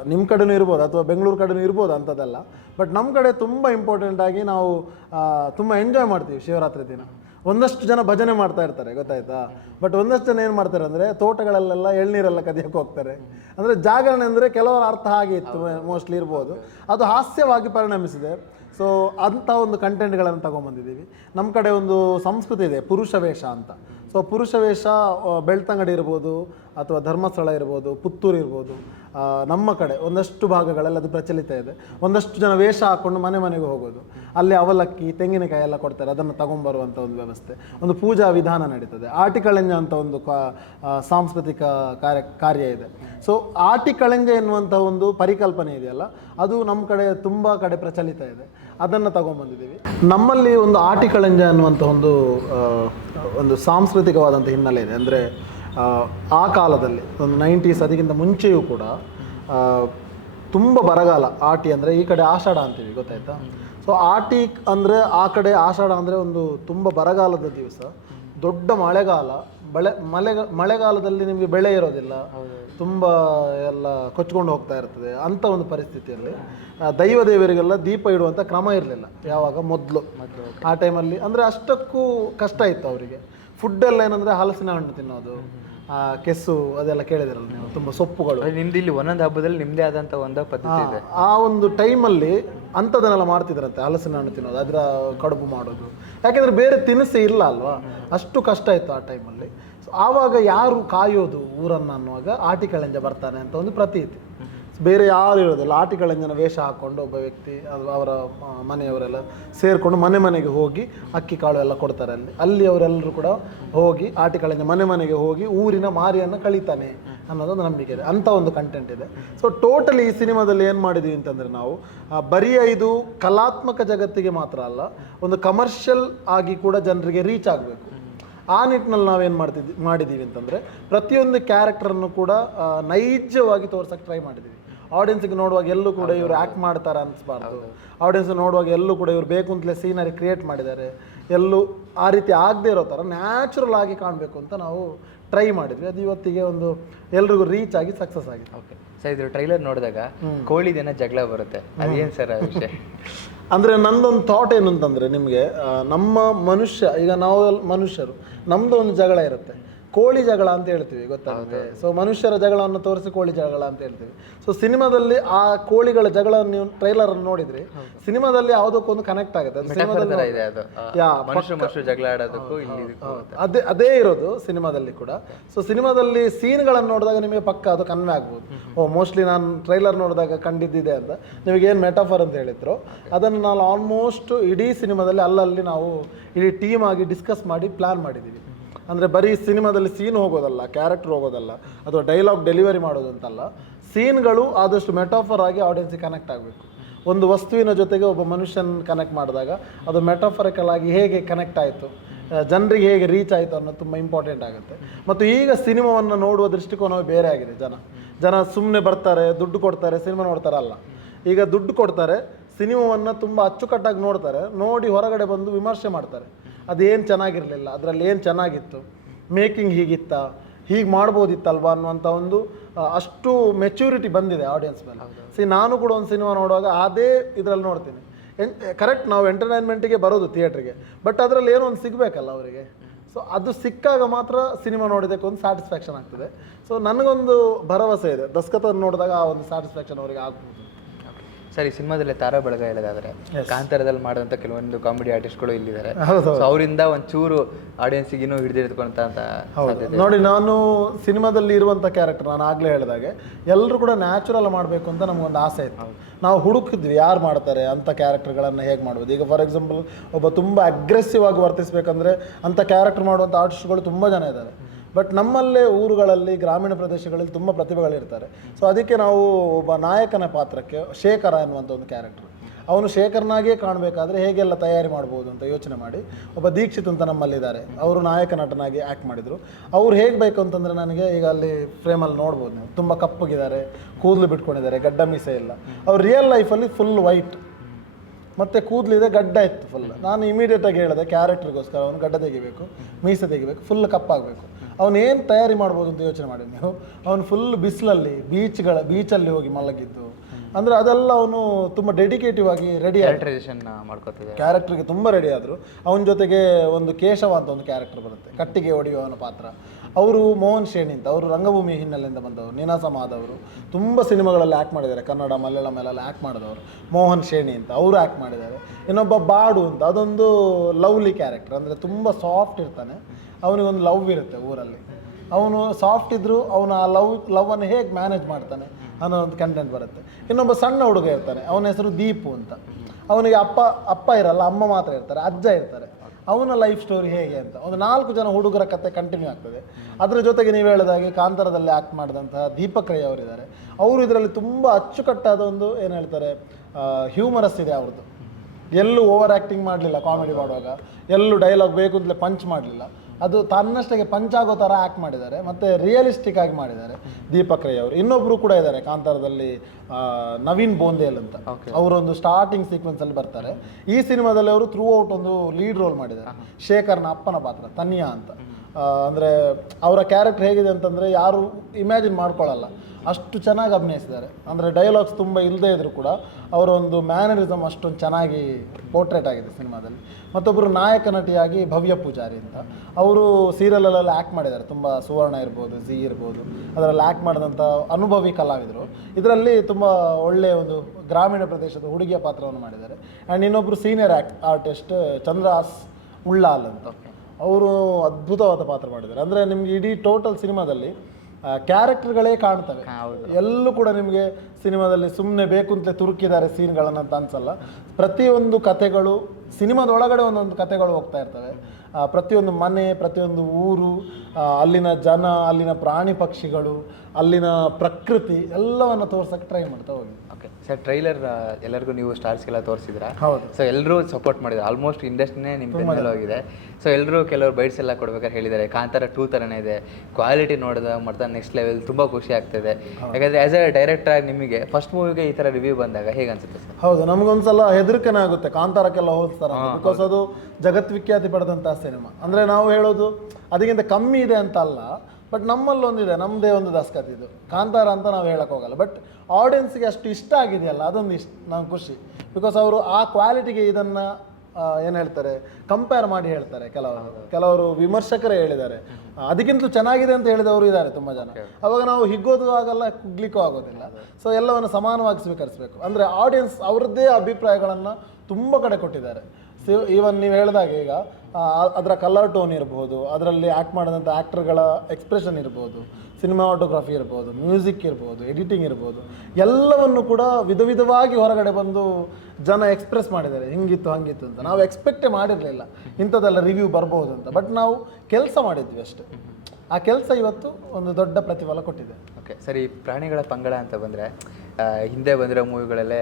ನಿಮ್ಮ ಕಡೆನೂ ಇರ್ಬೋದು ಅಥವಾ ಬೆಂಗಳೂರು ಕಡೆನೂ ಇರ್ಬೋದು ಅಂಥದ್ದೆಲ್ಲ. ಬಟ್ ನಮ್ಮ ಕಡೆ ತುಂಬ ಇಂಪಾರ್ಟೆಂಟಾಗಿ ನಾವು ತುಂಬ ಎಂಜಾಯ್ ಮಾಡ್ತೀವಿ ಶಿವರಾತ್ರಿ ದಿನ. ಒಂದಷ್ಟು ಜನ ಭಜನೆ ಮಾಡ್ತಾ ಇರ್ತಾರೆ, ಗೊತ್ತಾಯ್ತಾ? ಬಟ್ ಒಂದಷ್ಟು ಜನ ಏನು ಮಾಡ್ತಾರೆ ಅಂದರೆ ತೋಟಗಳಲ್ಲೆಲ್ಲ ಎಳ್ನೀರೆಲ್ಲ ಕದಿಯಕ್ಕೆ ಹೋಗ್ತಾರೆ. ಅಂದರೆ ಜಾಗರಣೆ ಅಂದರೆ ಕೆಲವರ ಅರ್ಥ ಹಾಗೆ ಇತ್ತು ಮೋಸ್ಟ್ಲಿ ಇರ್ಬೋದು. ಅದು ಹಾಸ್ಯವಾಗಿ ಪರಿಣಮಿಸಿದೆ. ಸೊ ಅಂಥ ಒಂದು ಕಂಟೆಂಟ್ಗಳನ್ನು ತಗೊಂಬಂದಿದ್ದೀವಿ. ನಮ್ಮ ಕಡೆ ಒಂದು ಸಂಸ್ಕೃತಿ ಇದೆ ಪುರುಷ ವೇಷ ಅಂತ. ಸೊ ಪುರುಷ ವೇಷ ಬೆಳ್ತಂಗಡಿ ಇರ್ಬೋದು ಅಥವಾ ಧರ್ಮಸ್ಥಳ ಇರ್ಬೋದು, ಪುತ್ತೂರು ಇರ್ಬೋದು ನಮ್ಮ ಕಡೆ ಒಂದಷ್ಟು ಭಾಗಗಳಲ್ಲಿ ಅದು ಪ್ರಚಲಿತ ಇದೆ. ಒಂದಷ್ಟು ಜನ ವೇಷ ಹಾಕ್ಕೊಂಡು ಮನೆ ಮನೆಗೆ ಹೋಗೋದು. ಅಲ್ಲಿ ಅವಲಕ್ಕಿ, ತೆಂಗಿನಕಾಯಿ ಎಲ್ಲ ಕೊಡ್ತಾರೆ. ಅದನ್ನು ತಗೊಂಬರುವಂಥ ಒಂದು ವ್ಯವಸ್ಥೆ. ಒಂದು ಪೂಜಾ ವಿಧಾನ ನಡೀತದೆ. ಆಟಿಕಳೆಂಜ ಅಂತ ಒಂದು ಸಾಂಸ್ಕೃತಿಕ ಕಾರ್ಯ ಕಾರ್ಯ ಇದೆ. ಸೊ ಆಟಿಕಳೆಂಜ ಎನ್ನುವಂಥ ಒಂದು ಪರಿಕಲ್ಪನೆ ಇದೆಯಲ್ಲ, ಅದು ನಮ್ಮ ಕಡೆ ತುಂಬ ಕಡೆ ಪ್ರಚಲಿತ ಇದೆ. ಅದನ್ನು ತಗೊಂಬಂದಿದ್ದೀವಿ. ನಮ್ಮಲ್ಲಿ ಒಂದು ಆಟಿಕಳಂಜ ಅನ್ನುವಂಥ ಒಂದು ಒಂದು ಸಾಂಸ್ಕೃತಿಕವಾದಂಥ ಹಿನ್ನೆಲೆ ಇದೆ. ಅಂದರೆ, ಆ ಕಾಲದಲ್ಲಿ, ಒಂದು ನೈಂಟೀಸ್ ಅದಕ್ಕಿಂತ ಮುಂಚೆಯೂ ಕೂಡ ತುಂಬ ಬರಗಾಲ ಆಟಿ ಅಂದರೆ ಈ ಕಡೆ ಆಷಾಢ ಅಂತೀವಿ, ಗೊತ್ತಾಯ್ತಾ? ಸೊ ಆಟಿ ಅಂದರೆ ಆ ಕಡೆ ಆಷಾಢ ಅಂದರೆ ಒಂದು ತುಂಬ ಬರಗಾಲದ ದಿವಸ, ದೊಡ್ಡ ಮಳೆಗಾಲ ಬೆಳೆ ಮಳೆ ಮಳೆಗಾಲದಲ್ಲಿ ನಿಮಗೆ ಬೆಳೆ ಇರೋದಿಲ್ಲ. ತುಂಬ ಎಲ್ಲ ಕೊಚ್ಕೊಂಡು ಹೋಗ್ತಾ ಇರ್ತದೆ ಅಂಥ ಒಂದು ಪರಿಸ್ಥಿತಿಯಲ್ಲಿ. ದೈವ ದೇವರಿಗೆಲ್ಲ ದೀಪ ಇಡುವಂಥ ಕ್ರಮ ಇರಲಿಲ್ಲ. ಯಾವಾಗ? ಮೊದಲು. ಆ ಟೈಮಲ್ಲಿ ಅಂದರೆ ಅಷ್ಟಕ್ಕೂ ಕಷ್ಟ ಇತ್ತು ಅವರಿಗೆ. ಫುಡ್ಡೆಲ್ಲ ಏನಂದರೆ ಹಲಸಿನ ಹಣ್ಣು ತಿನ್ನೋದು ಆ, ಕೆಸು ಅದೆಲ್ಲ ಕೇಳಿದಿರಲ್ಲ ನೀವು ತುಂಬ ಸೊಪ್ಪುಗಳು. ನಿಮ್ದು ಇಲ್ಲಿ ಒಂದೊಂದು ಹಬ್ಬದಲ್ಲಿ ನಿಮ್ಮದೇ ಆದಂಥ ಒಂದು ಪದ್ಧತಿ ಇದೆ. ಆ ಒಂದು ಟೈಮಲ್ಲಿ ಅಂಥದನ್ನೆಲ್ಲ ಮಾಡ್ತಿದ್ರಂತೆ, ಹಲಸಿನ ಹಣ್ಣು ತಿನ್ನೋದು, ಅದರ ಕಡುಬು ಮಾಡೋದು. ಯಾಕೆಂದರೆ ಬೇರೆ ತಿನಿಸು ಇಲ್ಲ ಅಲ್ವಾ? ಅಷ್ಟು ಕಷ್ಟ ಇತ್ತು ಆ ಟೈಮಲ್ಲಿ ಸೊ ಆವಾಗ ಯಾರು ಕಾಯೋದು ಊರನ್ನು ಅನ್ನುವಾಗ ಆಟಿಕಳೆಂಜ ಬರ್ತಾನೆ ಅಂತ ಒಂದು ಪ್ರತೀತಿ. ಬೇರೆ ಯಾರು ಇರೋದಿಲ್ಲ ಆಟಿಕಳೆಂಜನ ವೇಷ ಹಾಕ್ಕೊಂಡು ಒಬ್ಬ ವ್ಯಕ್ತಿ ಅದು ಅವರ ಮನೆಯವರೆಲ್ಲ ಸೇರಿಕೊಂಡು ಮನೆ ಮನೆಗೆ ಹೋಗಿ ಅಕ್ಕಿ ಕಾಳು ಎಲ್ಲ ಕೊಡ್ತಾರೆ ಅಲ್ಲಿ. ಅಲ್ಲಿ ಅವರೆಲ್ಲರೂ ಕೂಡ ಹೋಗಿ ಆಟಿಕಳೆಂಜ ಮನೆ ಮನೆಗೆ ಹೋಗಿ ಊರಿನ ಮಾರಿಯನ್ನು ಕಳೀತಾನೆ. ಅನ್ನೋದೊಂದು ನಂಬಿಕೆ ಇದೆ. ಅಂಥ ಒಂದು ಕಂಟೆಂಟ್ ಇದೆ. ಸೊ ಟೋಟಲಿ ಈ ಸಿನಿಮಾದಲ್ಲಿ ಏನು ಮಾಡಿದೀವಿ ಅಂತಂದರೆ ನಾವು ಬರೀ ಇದು ಕಲಾತ್ಮಕ ಜಗತ್ತಿಗೆ ಮಾತ್ರ ಅಲ್ಲ ಒಂದು ಕಮರ್ಷಿಯಲ್ ಆಗಿ ಕೂಡ ಜನರಿಗೆ ರೀಚ್ ಆಗಬೇಕು. ಆ ನಿಟ್ಟಿನಲ್ಲಿ ನಾವೇನು ಮಾಡ್ತಿದ್ವಿ ಮಾಡಿದ್ದೀವಿ ಅಂತಂದರೆ ಪ್ರತಿಯೊಂದು ಕ್ಯಾರೆಕ್ಟರನ್ನು ಕೂಡ ನೈಜವಾಗಿ ತೋರ್ಸಕ್ಕೆ ಟ್ರೈ ಮಾಡಿದ್ದೀವಿ ಆಡಿಯನ್ಸ್ಗೆ ನೋಡುವಾಗ ಎಲ್ಲೂ ಕೂಡ ಇವರು ಆ್ಯಕ್ಟ್ ಮಾಡ್ತಾರೆ ಅನಿಸ್ಬಾರ್ದು. ಆಡಿಯನ್ಸ್ ನೋಡುವಾಗ ಎಲ್ಲೂ ಕೂಡ ಇವರು ಬೇಕು ಅಂತಲೇ ಸೀನರಿ ಕ್ರಿಯೇಟ್ ಮಾಡಿದ್ದಾರೆ. ಎಲ್ಲೂ ಆ ರೀತಿ ಆಗದೆ ಇರೋ ಥರ ನ್ಯಾಚುರಲ್ ಆಗಿ ಕಾಣಬೇಕು ಅಂತ ನಾವು ಟ್ರೈ ಮಾಡಿದ್ವಿ. ಅದು ಇವತ್ತಿಗೆ ಒಂದು ಎಲ್ರಿಗೂ ರೀಚ್ ಆಗಿ ಸಕ್ಸಸ್ ಆಗಿದೆ. ಓಕೆ ಸರ್ ಇದ್ರ ಟ್ರೈಲರ್ ನೋಡಿದಾಗ ಕೋಳಿ ದಿನ ಜಗಳ ಬರುತ್ತೆ. ಅದೇನು ಸರ್ ಆ ವಿಷಯ? (laughs) ಅಂದರೆ ನಂದೊಂದು ಥಾಟ್ ಏನು ಅಂತಂದರೆ ನಿಮಗೆ ನಮ್ಮ ಮನುಷ್ಯ ಈಗ ನಾವು ಮನುಷ್ಯರು ನಮ್ಮದು ಒಂದು ಜಗಳ ಇರುತ್ತೆ. ಕೋಳಿ ಜಗಳ ಅಂತ ಹೇಳ್ತೀವಿ ಗೊತ್ತಾಗುತ್ತೆ ಸೊ ಮನುಷ್ಯರ ಜಗಳವನ್ನು ತೋರಿಸಿ ಕೋಳಿ ಜಗಳ ಅಂತ ಹೇಳ್ತೀವಿ. ಸೊ ಸಿನಿಮಾದಲ್ಲಿ ಆ ಕೋಳಿಗಳ ಜಗಳವನ್ನು ನೀವು ಟ್ರೈಲರ್ ಅನ್ನು ನೋಡಿದ್ರೆ. ಸಿನಿಮಾದಲ್ಲಿ ಯಾವುದಕ್ಕೊಂದು ಕನೆಕ್ಟ್ ಆಗುತ್ತೆ? ಅದು ಸಿನಿಮಾದಲ್ಲಿ ಅದು. ಯಾ, ಮನುಷ್ಯ ಮನುಷ್ಯ ಜಗಳ ಆಡೋದಕ್ಕೂ ಇಲ್ಲಿ ಅದೇ ಅದೇ ಇರೋದು ಸಿನಿಮಾದಲ್ಲಿ ಕೂಡ. ಸೊ ಸಿನಿಮಾದಲ್ಲಿ ಸೀನ್ಗಳನ್ನು ನೋಡಿದಾಗ ನಿಮಗೆ ಪಕ್ಕ ಅದು ಕನ್ವೆ ಆಗ್ಬೋದು. ಓ ಮೋಸ್ಟ್ಲಿ ನಾನು ಟ್ರೈಲರ್ ನೋಡಿದಾಗ ಕಂಡಿದ್ದಿದೆ ಅಂತ. ನಿಮಗೆ ಏನು ಮೆಟಾಫರ್ ಅಂತ ಹೇಳಿದ್ರು? ಅದನ್ನು ನಾವು ಆಲ್ಮೋಸ್ಟ್ ಇಡೀ ಸಿನಿಮಾದಲ್ಲಿ ಅಲ್ಲಲ್ಲಿ ನಾವು ಇಡೀ ಟೀಮ್ ಆಗಿ ಡಿಸ್ಕಸ್ ಮಾಡಿ ಪ್ಲಾನ್ ಮಾಡಿದ್ದೀವಿ. ಅಂದರೆ ಬರೀ ಸಿನಿಮಾದಲ್ಲಿ ಸೀನ್ ಹೋಗೋದಲ್ಲ ಕ್ಯಾರೆಕ್ಟರ್ ಹೋಗೋದಲ್ಲ, ಅಥವಾ ಡೈಲಾಗ್ ಡೆಲಿವರಿ ಮಾಡೋದು ಅಂತಲ್ಲ ಸೀನ್ಗಳು ಆದಷ್ಟು ಮೆಟಾಫರ್ ಆಗಿ ಆಡಿಯನ್ಸಿಗೆ ಕನೆಕ್ಟ್ ಆಗಬೇಕು. ಒಂದು ವಸ್ತುವಿನ ಜೊತೆಗೆ ಒಬ್ಬ ಮನುಷ್ಯನ ಕನೆಕ್ಟ್ ಮಾಡಿದಾಗ, ಅದು ಮೆಟಾಫರಿಕಲ್ ಆಗಿ ಹೇಗೆ ಕನೆಕ್ಟ್ ಆಯಿತು ಜನರಿಗೆ ಹೇಗೆ ರೀಚ್ ಆಯಿತು ಅನ್ನೋದು ತುಂಬ ಇಂಪಾರ್ಟೆಂಟ್ ಆಗುತ್ತೆ. ಮತ್ತು ಈಗ ಸಿನಿಮಾವನ್ನು ನೋಡುವ ದೃಷ್ಟಿಕೋನವೇ ಬೇರೆ ಆಗಿದೆ ಜನ. ಜನ ಸುಮ್ಮನೆ ಬರ್ತಾರೆ, ದುಡ್ಡು ಕೊಡ್ತಾರೆ, ಸಿನಿಮಾ ನೋಡ್ತಾರೆ ಅಲ್ಲ. ಈಗ ದುಡ್ಡು ಕೊಡ್ತಾರೆ, ಸಿನಿಮಾವನ್ನು ತುಂಬ ಅಚ್ಚುಕಟ್ಟಾಗಿ ನೋಡ್ತಾರೆ, ನೋಡಿ ಹೊರಗಡೆ ಬಂದು ವಿಮರ್ಶೆ ಮಾಡ್ತಾರೆ. ಅದೇನು ಚೆನ್ನಾಗಿರಲಿಲ್ಲ ಅದರಲ್ಲಿ ಏನು ಚೆನ್ನಾಗಿತ್ತು ಮೇಕಿಂಗ್ ಹೀಗಿತ್ತಾ ಹೀಗೆ ಮಾಡ್ಬೋದಿತ್ತಲ್ವ ಅನ್ನುವಂಥ ಒಂದು ಅಷ್ಟು ಮೆಚ್ಯೂರಿಟಿ ಬಂದಿದೆ ಆಡಿಯನ್ಸ್ ಮೇಲೆ. ಸಿ ನಾನು ಕೂಡ ಒಂದು ಸಿನಿಮಾ ನೋಡುವಾಗ ಅದೇ ಇದರಲ್ಲಿ ನೋಡ್ತೀನಿ. ಕರೆಕ್ಟ್ ನಾವು ಎಂಟರ್ಟೈನ್ಮೆಂಟಿಗೆ ಬರೋದು ಥಿಯೇಟ್ರಿಗೆ ಬಟ್ ಅದರಲ್ಲಿ ಏನೋ ಒಂದು ಸಿಗಬೇಕಲ್ಲ ಅವರಿಗೆ. ಸೊ ಅದು ಸಿಕ್ಕಾಗ ಮಾತ್ರ ಸಿನಿಮಾ ನೋಡಿದ್ದಕ್ಕೆ ಒಂದು ಸ್ಯಾಟಿಸ್ಫ್ಯಾಕ್ಷನ್ ಆಗ್ತದೆ. ಸೊ ನನಗೊಂದು ಭರವಸೆ ಇದೆ. ದಸ್ಕತನ್ನು ನೋಡಿದಾಗ ಆ ಒಂದು ಸ್ಯಾಟಿಸ್ಫ್ಯಾಕ್ಷನ್ ಅವರಿಗೆ ಆಗ್ಬೋದು. ಸರ್ ಈ ಸಿನಿಮಾದಲ್ಲಿ ತಾರಾ ಬೆಳಗ ಹೇಳೋದಾದ್ರೆ ಕಾಂತಾರದಲ್ಲಿ ಮಾಡಿದಂಥ ಕೆಲವೊಂದು ಕಾಮಿಡಿ ಆರ್ಟಿಸ್ಟ್ಗಳು ಇಲ್ಲಿದ್ದಾರೆ. ಅವರಿಂದ ಒಂಚೂರು ಆಡಿಯನ್ಸಿಗೆ ಇನ್ನೂ ಸಾಧ್ಯತೆ ನೋಡಿ ನಾನು ಸಿನಿಮಾದಲ್ಲಿ ಇರುವಂಥ ಕ್ಯಾರೆಕ್ಟರ್ ನಾನು ಆಗಲೇ ಹೇಳಿದಾಗೆ ಎಲ್ಲರೂ ಕೂಡ ನ್ಯಾಚುರಲ್ ಮಾಡಬೇಕು ಅಂತ ನಮಗೊಂದು ಆಸೆ ಇತ್ತು. ನಾವು ಹುಡುಕಿದ್ವಿ ಯಾರು ಮಾಡ್ತಾರೆ ಅಂಥ ಕ್ಯಾರೆಕ್ಟರ್ಗಳನ್ನು ಹೇಗೆ ಮಾಡ್ಬೋದು? ಈಗ ಫಾರ್ ಎಕ್ಸಾಂಪಲ್ ಒಬ್ಬ ತುಂಬ ಅಗ್ರೆಸಿವ್ ಆಗಿ ವರ್ತಿಸ್ಬೇಕಂದ್ರೆ ಅಂಥ ಕ್ಯಾರೆಕ್ಟರ್ ಮಾಡುವಂಥ ಆರ್ಟಿಸ್ಟ್ಗಳು ತುಂಬ ಜನ ಇದ್ದಾರೆ. ಬಟ್ ನಮ್ಮಲ್ಲೇ ಊರುಗಳಲ್ಲಿ, ಗ್ರಾಮೀಣ ಪ್ರದೇಶಗಳಲ್ಲಿ ತುಂಬ ಪ್ರತಿಭೆಗಳಿರ್ತಾರೆ. ಸೊ ಅದಕ್ಕೆ ನಾವು ಒಬ್ಬ ನಾಯಕನ ಪಾತ್ರಕ್ಕೆ ಶೇಖರ ಎನ್ನುವಂಥ ಒಂದು ಕ್ಯಾರೆಕ್ಟರ್ ಅವನು ಶೇಖರ್ನಾಗೇ ಕಾಣಬೇಕಾದ್ರೆ ಹೇಗೆಲ್ಲ ತಯಾರಿ ಮಾಡ್ಬೋದು ಅಂತ ಯೋಚನೆ ಮಾಡಿ, ಒಬ್ಬ ದೀಕ್ಷಿತ್ ಅಂತ ನಮ್ಮಲ್ಲಿದ್ದಾರೆ. ಅವರು ನಾಯಕ ನಟನಾಗಿ ಆ್ಯಕ್ಟ್ ಮಾಡಿದರು. ಅವ್ರು ಹೇಗೆ ಬೇಕು ಅಂತಂದರೆ ನನಗೆ ಈಗ ಅಲ್ಲಿ ಫ್ರೇಮಲ್ಲಿ ನೋಡ್ಬೋದು ನೀವು. ತುಂಬ ಕಪ್ಪಗಿದ್ದಾರೆ, ಕೂದಲು ಬಿಟ್ಕೊಂಡಿದ್ದಾರೆ, ಗಡ್ಡ ಮೀಸೆ ಇಲ್ಲ. ಅವ್ರು ರಿಯಲ್ ಲೈಫಲ್ಲಿ ಫುಲ್ ವೈಟ್ ಮತ್ತು ಕೂದಲಿದೆ, ಗಡ್ಡ ಇತ್ತು ಫುಲ್ ನಾನು ಇಮಿಡಿಯೇಟಾಗಿ ಹೇಳಿದೆ ಕ್ಯಾರೆಕ್ಟ್ರಿಗೋಸ್ಕರ ಅವನು ಗಡ್ಡ ತೆಗಿಬೇಕು, ಮೀಸೆ ತೆಗಿಬೇಕು ಫುಲ್ ಕಪ್ಪಾಗಬೇಕು. ಅವನು ಏನು ತಯಾರಿ ಮಾಡ್ಬೋದು ಅಂತ ಯೋಚನೆ ಮಾಡಿ ನೀವು? ಅವನು ಫುಲ್ ಬಿಸಿಲಲ್ಲಿ ಬೀಚ್ಗಳ ಬೀಚಲ್ಲಿ ಹೋಗಿ ಮಲಗಿದ್ದು. ಅಂದರೆ ಅದೆಲ್ಲ ಅವನು ತುಂಬ ಡೆಡಿಕೇಟಿವ್ ಆಗಿ ರೆಡಿ ಕ್ಯಾರೆಕ್ಟರೈಸೇಷನ್ ಮಾಡ್ಕೋತಿದ್ದಾರೆ ಕ್ಯಾರೆಕ್ಟರ್ಗೆ ತುಂಬ ರೆಡಿ ಆದರು. ಅವನ ಜೊತೆಗೆ ಒಂದು ಕೇಶವ ಅಂತ ಒಂದು ಕ್ಯಾರೆಕ್ಟರ್ ಬರುತ್ತೆ. ಕಟ್ಟಿಗೆ ಹೊಡೆಯುವವನ ಪಾತ್ರ. ಅವರು ಮೋಹನ್ ಶೇಣಿ ಅಂತ ಅವರು ರಂಗಭೂಮಿ ಹಿನ್ನೆಲೆಯಿಂದ ಬಂದವರು. ನೀನಾಸ ಆದವರು. ತುಂಬ ಸಿನಿಮಾಗಳಲ್ಲಿ ಆ್ಯಕ್ಟ್ ಮಾಡಿದ್ದಾರೆ. ಕನ್ನಡ ಮಲಯಾಳಂ ಎಲ್ಲ ಆ್ಯಕ್ಟ್ ಮಾಡಿದವರು. ಮೋಹನ್ ಶೇಣಿ ಅಂತ ಅವರು ಆ್ಯಕ್ಟ್ ಮಾಡಿದ್ದಾರೆ. ಇನ್ನೊಬ್ಬ ಬಾಡು ಅಂತ ಅದೊಂದು ಲವ್ಲಿ ಕ್ಯಾರೆಕ್ಟರ್ ಅಂದರೆ ತುಂಬ ಸಾಫ್ಟ್ ಇರ್ತಾನೆ. ಅವನಿಗೊಂದು ಲವ್ ಇರುತ್ತೆ ಊರಲ್ಲಿ. ಅವನು ಸಾಫ್ಟ್ ಇದ್ದರೂ ಅವನ ಆ ಲವ್ ಅನ್ನು ಹೇಗೆ ಮ್ಯಾನೇಜ್ ಮಾಡ್ತಾನೆ ಅನ್ನೋ ಒಂದು ಕಂಟೆಂಟ್ ಬರುತ್ತೆ. ಇನ್ನೊಬ್ಬ ಸಣ್ಣ ಹುಡುಗ ಇರ್ತಾನೆ, ಅವನ ಹೆಸರು ದೀಪು ಅಂತ. ಅವನಿಗೆ ಅಪ್ಪ ಅಪ್ಪ ಇರಲ್ಲ, ಅಮ್ಮ ಮಾತ್ರ ಇರ್ತಾರೆ, ಅಜ್ಜ ಇರ್ತಾರೆ. ಅವನ ಲೈಫ್ ಸ್ಟೋರಿ ಹೇಗೆ ಅಂತ. ಒಂದು ನಾಲ್ಕು ಜನ ಹುಡುಗರ ಕತೆ ಕಂಟಿನ್ಯೂ ಆಗ್ತದೆ. ಅದರ ಜೊತೆಗೆ ನೀವು ಹೇಳಿದಾಗೆ ಕಾಂತಾರದಲ್ಲಿ ಆ್ಯಕ್ಟ್ ಮಾಡಿದಂತಹ ದೀಪಕ್ ರೈ ಅವರಿದ್ದಾರೆ. ಅವರು ಇದರಲ್ಲಿ ತುಂಬ ಅಚ್ಚುಕಟ್ಟಾದ ಒಂದು ಏನು ಹೇಳ್ತಾರೆ ಹ್ಯೂಮರಸ್ ಇದೆ ಅವ್ರದ್ದು ಎಲ್ಲೂ ಓವರ್ ಆ್ಯಕ್ಟಿಂಗ್ ಮಾಡಲಿಲ್ಲ ಕಾಮಿಡಿ ಮಾಡುವಾಗ. ಎಲ್ಲೂ ಡೈಲಾಗ್ ಬೇಕು ಅಂತಲೇ ಪಂಚ್ ಮಾಡಲಿಲ್ಲ. ಅದು ತನ್ನಷ್ಟಕ್ಕೆ ಪಂಚಾಗೋ ಆಗೋ ಥರ ಆ್ಯಕ್ಟ್ ಮಾಡಿದ್ದಾರೆ ಮತ್ತು ರಿಯಲಿಸ್ಟಿಕ್ ಆಗಿ ಮಾಡಿದ್ದಾರೆ. ದೀಪಕ್ ರೈ ಅವರು. ಇನ್ನೊಬ್ಬರು ಕೂಡ ಇದ್ದಾರೆ ಕಾಂತಾರದಲ್ಲಿ ನವೀನ್ ಬೋಂದೇಲ್ ಅಂತ. ಅವರೊಂದು ಸ್ಟಾರ್ಟಿಂಗ್ ಸೀಕ್ವೆನ್ಸಲ್ಲಿ ಬರ್ತಾರೆ. ಈ ಸಿನಿಮಾದಲ್ಲಿ ಅವರು ಥ್ರೂ ಔಟ್ ಒಂದು ಲೀಡ್ ರೋಲ್ ಮಾಡಿದ್ದಾರೆ. ಶೇಖರ್ನ ಅಪ್ಪನ ಪಾತ್ರ ತನ್ಯಾ ಅಂತ. ಅಂದರೆ ಅವರ ಕ್ಯಾರೆಕ್ಟರ್ ಹೇಗಿದೆ ಅಂತಂದರೆ ಯಾರು ಇಮ್ಯಾಜಿನ್ ಮಾಡ್ಕೊಳ್ಳಲ್ಲ. ಅಷ್ಟು ಚೆನ್ನಾಗಿ ಅಭಿನಯಿಸಿದ್ದಾರೆ. ಅಂದರೆ ಡೈಲಾಗ್ಸ್ ತುಂಬ ಇಲ್ಲದೇ ಇದ್ದರೂ ಕೂಡ ಅವರೊಂದು ಮ್ಯಾನರಿಸಮ್ ಅಷ್ಟೊಂದು ಚೆನ್ನಾಗಿ ಪೋರ್ಟ್ರೇಟ್ ಆಗಿದೆ ಸಿನಿಮಾದಲ್ಲಿ. ಮತ್ತೊಬ್ಬರು ನಾಯಕ ನಟಿಯಾಗಿ ಭವ್ಯ ಪೂಜಾರಿ ಅಂತ. ಅವರು ಸೀರಿಯಲಲ್ಲೆಲ್ಲ ಆ್ಯಕ್ಟ್ ಮಾಡಿದ್ದಾರೆ. ತುಂಬ ಸುವರ್ಣ ಇರ್ಬೋದು ಜಿ ಇರ್ಬೋದು. ಅದರಲ್ಲಿ ಆ್ಯಕ್ಟ್ ಮಾಡಿದಂಥ ಅನುಭವಿ ಕಲಾವಿದರು. ಇದರಲ್ಲಿ ತುಂಬ ಒಳ್ಳೆಯ ಒಂದು ಗ್ರಾಮೀಣ ಪ್ರದೇಶದ ಹುಡುಗಿಯ ಪಾತ್ರವನ್ನು ಮಾಡಿದ್ದಾರೆ. ಆ್ಯಂಡ್ ಇನ್ನೊಬ್ಬರು senior act artist Chandrahas Ullal ಅಂತ. ಅವರು ಅದ್ಭುತವಾದ ಪಾತ್ರ ಮಾಡಿದ್ದಾರೆ. ಅಂದರೆ ನಿಮ್ಗೆ ಇಡೀ ಟೋಟಲ್ ಸಿನಿಮಾದಲ್ಲಿ ಕ್ಯಾರೆಕ್ಟರ್ಗಳೇ ಕಾಣ್ತವೆ. ಎಲ್ಲೂ ಕೂಡ ನಿಮಗೆ ಸಿನಿಮಾದಲ್ಲಿ ಸುಮ್ಮನೆ ಬೇಕು ಅಂತಲೇ ತುರುಕಿದ್ದಾರೆ ಸೀನ್ಗಳನ್ನು ಅಂತ ಅನ್ಸಲ್ಲ. ಪ್ರತಿಯೊಂದು ಕಥೆಗಳು ಸಿನಿಮಾದ ಒಳಗಡೆ ಒಂದೊಂದು ಕಥೆಗಳು ಹೋಗ್ತಾ ಇರ್ತವೆ. ಪ್ರತಿಯೊಂದು ಮನೆ ಪ್ರತಿಯೊಂದು ಊರು ಅಲ್ಲಿನ ಜನ ಅಲ್ಲಿನ ಪ್ರಾಣಿ ಪಕ್ಷಿಗಳು ಅಲ್ಲಿನ ಪ್ರಕೃತಿ ಎಲ್ಲವನ್ನು ತೋರ್ಸಕ್ಕೆ ಟ್ರೈ ಮಾಡ್ತಾ ಹೋಗಿ. ಓಕೆ ಸರ್ ಟ್ರೈಲರ್ ಎಲ್ಲರಿಗೂ ನೀವು ಸ್ಟಾರ್ಸ್ಗೆಲ್ಲ ತೋರಿಸಿದ್ರ ಹೌದು. ಸೊ ಎಲ್ಲರೂ ಸಪೋರ್ಟ್ ಮಾಡಿದ್ರು ಆಲ್ಮೋಸ್ಟ್ ಇಂಡಸ್ಟ್ರಿನೇ ನಿಮ್ಮ ಹೋಗಿದೆ. ಸೊ ಎಲ್ಲರೂ ಕೆಲವರು ಬೈಟ್ಸ್ ಎಲ್ಲ ಕೊಡ್ಬೇಕಾದ್ರೆ ಹೇಳಿದ್ದಾರೆ. ಕಾಂತಾರ ಟೂ ಥರನೇ ಇದೆ. ಕ್ವಾಲಿಟಿ ನೋಡಿದ ಮಾಡ್ತಾ ನೆಕ್ಸ್ಟ್ ಲೆವೆಲ್ ತುಂಬ ಖುಷಿ ಆಗ್ತಿದೆ. ಯಾಕಂದರೆ ಆ್ಯಸ್ ಎ ಡೈರೆಕ್ಟರ್ ನಿಮಗೆ ಫಸ್ಟ್ ಮೂವಿಗೆ ಈ ಥರ ರಿವ್ಯೂ ಬಂದಾಗ ಹೇಗೆ ಅನ್ಸುತ್ತೆ ಸರ್ ಹೌದು ನಮಗೊಂದ್ಸಲ ಹೆದರಿಕೆನೇ ಆಗುತ್ತೆ. ಕಾಂತಾರಕ್ಕೆಲ್ಲ ಹೋಲ್ಸ್ತಾರೆ ಬಿಕಾಸ್ ಅದು ಜಗತ್ವಿಖ್ಯಾತಿ ಪಡೆದಂತಹ ಸಿನಿಮಾ. ಅಂದರೆ ನಾವು ಹೇಳೋದು ಅದಕ್ಕಿಂತ ಕಮ್ಮಿ ಇದೆ ಅಂತ ಅಲ್ಲ ಬಟ್ ನಮ್ಮಲ್ಲಿ ಒಂದಿದೆ ನಮ್ಮದೇ ಒಂದು ಇದು. ಕಾಂತಾರ ಅಂತ ನಾವು ಹೇಳಕ್ ಹೋಗಲ್ಲ. ಬಟ್ ಆಡಿಯನ್ಸ್ಗೆ ಅಷ್ಟು ಇಷ್ಟ ಆಗಿದೆಯಲ್ಲ ಅದೊಂದು ಇಷ್ಟ ನಂಗೆ ಖುಷಿ. ಬಿಕಾಸ್ ಅವರು ಆ ಕ್ವಾಲಿಟಿಗೆ ಇದನ್ನು ಏನು ಹೇಳ್ತಾರೆ ಕಂಪೇರ್ ಮಾಡಿ ಹೇಳ್ತಾರೆ ಕೆಲವರು. ಕೆಲವರು ವಿಮರ್ಶಕರೇ ಹೇಳಿದ್ದಾರೆ. ಅದಕ್ಕಿಂತಲೂ ಚೆನ್ನಾಗಿದೆ ಅಂತ ಹೇಳಿದವರು ಇದ್ದಾರೆ ತುಂಬ ಜನ. ಅವಾಗ ನಾವು ಹಿಗ್ಗೋದು ಆಗಲ್ಲ ಕುಗ್ಲಿಕ್ಕೂ ಆಗೋದಿಲ್ಲ. ಸೊ ಎಲ್ಲವನ್ನು ಸಮಾನವಾಗಿ ಸ್ವೀಕರಿಸಬೇಕು. ಅಂದರೆ ಆಡಿಯನ್ಸ್ ಅವ್ರದ್ದೇ ಅಭಿಪ್ರಾಯಗಳನ್ನು ತುಂಬ ಕಡೆ ಕೊಟ್ಟಿದ್ದಾರೆ. ಈವನ್ ನೀವು ಹೇಳಿದಾಗ ಈಗ ಅದರ ಕಲರ್ ಟೋನ್ ಇರ್ಬೋದು, ಅದರಲ್ಲಿ ಆ್ಯಕ್ಟ್ ಮಾಡಿದಂಥ ಆ್ಯಕ್ಟರ್ಗಳ ಎಕ್ಸ್ಪ್ರೆಷನ್ ಇರ್ಬೋದು ಸಿನಿಮಾಟೋಗ್ರಫಿ ಇರ್ಬೋದು ಮ್ಯೂಸಿಕ್ ಇರ್ಬೋದು ಎಡಿಟಿಂಗ್ ಇರ್ಬೋದು, ಎಲ್ಲವನ್ನು ಕೂಡ ವಿಧ ವಿಧವಾಗಿ ಹೊರಗಡೆ ಬಂದು ಜನ ಎಕ್ಸ್ಪ್ರೆಸ್ ಮಾಡಿದ್ದಾರೆ. ಹಿಂಗಿತ್ತು, ಹಂಗಿತ್ತು ಅಂತ. ನಾವು ಎಕ್ಸ್ಪೆಕ್ಟೇ ಮಾಡಿರಲಿಲ್ಲ. ಇಂಥದ್ದೆಲ್ಲ ರಿವ್ಯೂ ಬರ್ಬೋದು ಅಂತ. ಬಟ್ ನಾವು ಕೆಲಸ ಮಾಡಿದ್ವಿ ಅಷ್ಟೇ. ಆ ಕೆಲಸ ಇವತ್ತು ಒಂದು ದೊಡ್ಡ ಪ್ರತಿಫಲ ಕೊಟ್ಟಿದೆ. ಓಕೆ ಸರಿ, ಪ್ರಾಣಿಗಳ ಪಂಗಡ ಅಂತ ಬಂದರೆ ಹಿಂದೆ ಬಂದಿರೋ ಮೂವಿಗಳಲ್ಲೇ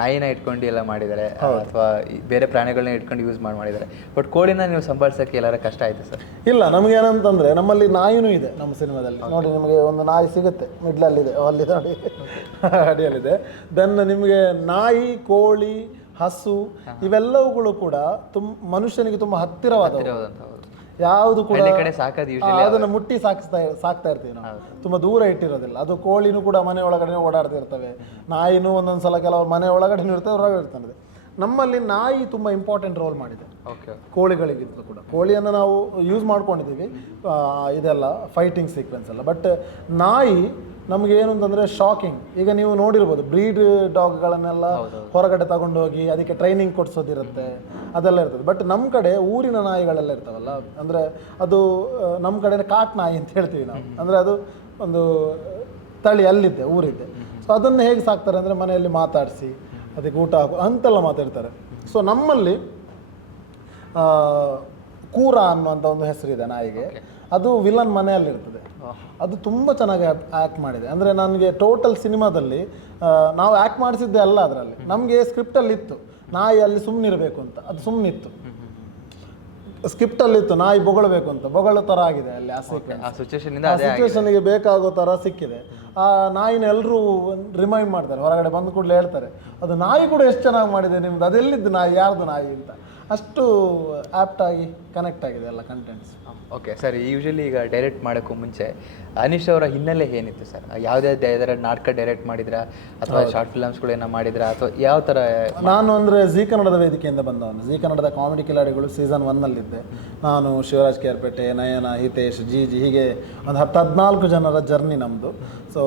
ನಾಯಿನ ಇಟ್ಕೊಂಡು ಎಲ್ಲ ಮಾಡಿದ್ದಾರೆ. ಅಥವಾ ಬೇರೆ ಪ್ರಾಣಿಗಳನ್ನ ಇಟ್ಕೊಂಡು ಯೂಸ್ ಮಾಡಿ ಮಾಡಿದ್ದಾರೆ. ಬಟ್ ಕೋಳಿನ ನೀವು ಸಂಭಾಳಿಸೋಕೆ ಎಲ್ಲರ ಕಷ್ಟ ಆಯಿತು ಸರ್? ಇಲ್ಲ ನಮ್ಗೆ ಏನಂತಂದ್ರೆ ನಮ್ಮಲ್ಲಿ ನಾಯಿನೂ ಇದೆ ನಮ್ಮ ಸಿನಿಮಾದಲ್ಲಿ. ನೋಡಿ ನಿಮಗೆ ಒಂದು ನಾಯಿ ಸಿಗುತ್ತೆ ಮಿಡ್ಲಲ್ಲಿದೆ ಅಲ್ಲಿ ನೋಡಿ. ಅಡಿಯಲ್ಲಿದೆ. ದೆನ್ ನಿಮಗೆ ನಾಯಿ ಕೋಳಿ ಹಸು ಇವೆಲ್ಲವುಗಳು ಕೂಡ ತುಂಬ ಮನುಷ್ಯನಿಗೆ ತುಂಬ ಹೌದು. ಯಾವುದು ಕೂಡ ಹಳ್ಳಿ ಕಡೆ ಸಾಕೋದು ಆ, ಅದನ್ನ ಮುಟ್ಟಿ ಸಾಕಿಸ್ತಾ ಸಾಕ್ತಾ ಇರ್ತೀವಿ ನಾವು. ತುಂಬಾ ದೂರ ಇಟ್ಟಿರೋದಿಲ್ಲ. ಅದು ಕೋಳಿನೂ ಕೂಡ ಮನೆ ಒಳಗಡೆ ಓಡಾಡ್ತಿರ್ತವೆ ನಾಯಿನೂ ಒಂದೊಂದು ಸಲ ಕೆಲವು ಮನೆ ಒಳಗಡೆ ಇರ್ತವೆ ಹೊರಗಡೆ ಇರ್ತದೆ ನಮ್ಮಲ್ಲಿ ನಾಯಿ ತುಂಬಾ ಇಂಪಾರ್ಟೆಂಟ್ ರೋಲ್ ಮಾಡಿದೆ. ಓಕೆ ಕೋಳಿಗಳಿಗಿಂತಲೂ ಕೂಡ. ಕೋಳಿಯನ್ನು ನಾವು ಯೂಸ್ ಮಾಡ್ಕೊಂಡಿದ್ದೀವಿ. ಆ, ಇದೆಲ್ಲ ಫೈಟಿಂಗ್ ಸೀಕ್ವೆನ್ಸ್ ಎಲ್ಲ. ಬಟ್ ನಾಯಿ ನಮಗೆ ಏನು ಅಂತಂದರೆ ಶಾಕಿಂಗ್ ಈಗ ನೀವು ನೋಡಿರ್ಬೋದು ಬ್ರೀಡ್ ಡಾಗ್ಗಳನ್ನೆಲ್ಲ ಹೊರಗಡೆ ತಗೊಂಡೋಗಿ ಅದಕ್ಕೆ ಟ್ರೈನಿಂಗ್ ಕೊಡಿಸೋದಿರುತ್ತೆ ಅದೆಲ್ಲ ಇರ್ತದೆ. ಬಟ್ ನಮ್ಮ ಕಡೆ ಊರಿನ ನಾಯಿಗಳೆಲ್ಲ ಇರ್ತಾವಲ್ಲ ಅಂದರೆ ಅದು ನಮ್ಮ ಕಡೆ ಕಾಟ್ ನಾಯಿ ಅಂತ ಹೇಳ್ತೀವಿ ನಾವು. ಅಂದರೆ ಅದು ಒಂದು ತಳಿ ಅಲ್ಲಿದ್ದೆ ಊರಿದ್ದೆ ಸೊ ಅದನ್ನು ಹೇಗೆ ಸಾಕ್ತಾರೆ ಅಂದರೆ ಮನೆಯಲ್ಲಿ ಮಾತಾಡಿಸಿ ಅದಕ್ಕೆ ಊಟ ಹಾಕು ಅಂತೆಲ್ಲ ಮಾತಾಡ್ತಾರೆ. ಸೊ ನಮ್ಮಲ್ಲಿ ಕೂರ ಅನ್ನುವಂಥ ಒಂದು ಹೆಸರಿದೆ ನಾಯಿಗೆ. ಅದು ವಿಲನ್ ಮನೆಯಲ್ಲಿರ್ತದೆ. ಅದು ತುಂಬ ಚೆನ್ನಾಗಿ ಆ್ಯಕ್ಟ್ ಮಾಡಿದೆ. ಅಂದರೆ ನನಗೆ ಟೋಟಲ್ ಸಿನಿಮಾದಲ್ಲಿ ನಾವು ಆ್ಯಕ್ಟ್ ಮಾಡಿಸಿದ್ದೆ ಅಲ್ಲ ಅದರಲ್ಲಿ. ನಮಗೆ ಸ್ಕ್ರಿಪ್ಟಲ್ಲಿ ಇತ್ತು ನಾಯಿ ಅಲ್ಲಿ ಸುಮ್ಮನಿರಬೇಕು ಅಂತ. ಅದು ಸುಮ್ಮನಿತ್ತು ಸ್ಕ್ರಿಪ್ಟಲ್ಲಿತ್ತು ನಾಯಿ ಬೊಗಳಬೇಕು ಅಂತ. ಬೊಗಳೋ ಥರ ಆಗಿದೆ ಅಲ್ಲಿ ಆ ಸಿಚುವೇಶನ್ಗೆ ಬೇಕಾಗೋ ಥರ ಸಿಕ್ಕಿದೆ. ಆ ನಾಯಿನ ಎಲ್ಲರೂ ರಿಮೈಂಡ್ ಮಾಡ್ತಾರೆ. ಹೊರಗಡೆ ಬಂದ ಕೂಡಲೇ ಹೇಳ್ತಾರೆ. ಅದು ನಾಯಿ ಕೂಡ ಎಷ್ಟು ಚೆನ್ನಾಗಿ ಮಾಡಿದೆ ನಿಮ್ದು? ಅದೆಲ್ಲಿದ್ದು ನಾಯಿ? ಯಾರ್ದು ನಾಯಿ ಅಂತ. ಅಷ್ಟು ಆಪ್ಟ್ ಆಗಿ ಕನೆಕ್ಟ್ ಆಗಿದೆ ಎಲ್ಲ ಕಂಟೆಂಟ್ಸ್ ಓಕೆ ಸರ್ ಯೂಶಲಿ ಈಗ ಡೈರೆಕ್ಟ್ ಮಾಡೋಕ್ಕೂ ಮುಂಚೆ ಅನಿಶ್ ಅವರ ಹಿನ್ನೆಲೆ ಏನಿತ್ತು ಸರ್ ಯಾವುದೇ ಯಾವ್ದಾರ ನಾಟಕ ಡೈರೆಕ್ಟ್ ಮಾಡಿದ್ರಾ? ಅಥವಾ ಶಾರ್ಟ್ ಫಿಲಮ್ಸ್ಗಳೇನೋ ಮಾಡಿದ್ರಾ? ಅಥವಾ ಯಾವ ಥರ ನಾನು ಅಂದರೆ ಜಿ ಕನ್ನಡದ ವೇದಿಕೆಯಿಂದ ಬಂದವನು. ಜಿ ಕನ್ನಡದ ಕಾಮಿಡಿ ಕಿಲಾಡಿಗಳು ಸೀಸನ್ ಒನ್ನಲ್ಲಿದ್ದೆ ನಾನು ಶಿವರಾಜ್ ಕೇರ್ಪೇಟೆ ನಯನ ಹಿತೇಶ್ ಜಿ ಜಿ ಹೀಗೆ ಒಂದು ಹತ್ತು ಹದಿನಾಲ್ಕು ಜನರ ಜರ್ನಿ ನಮ್ಮದು ಸೊ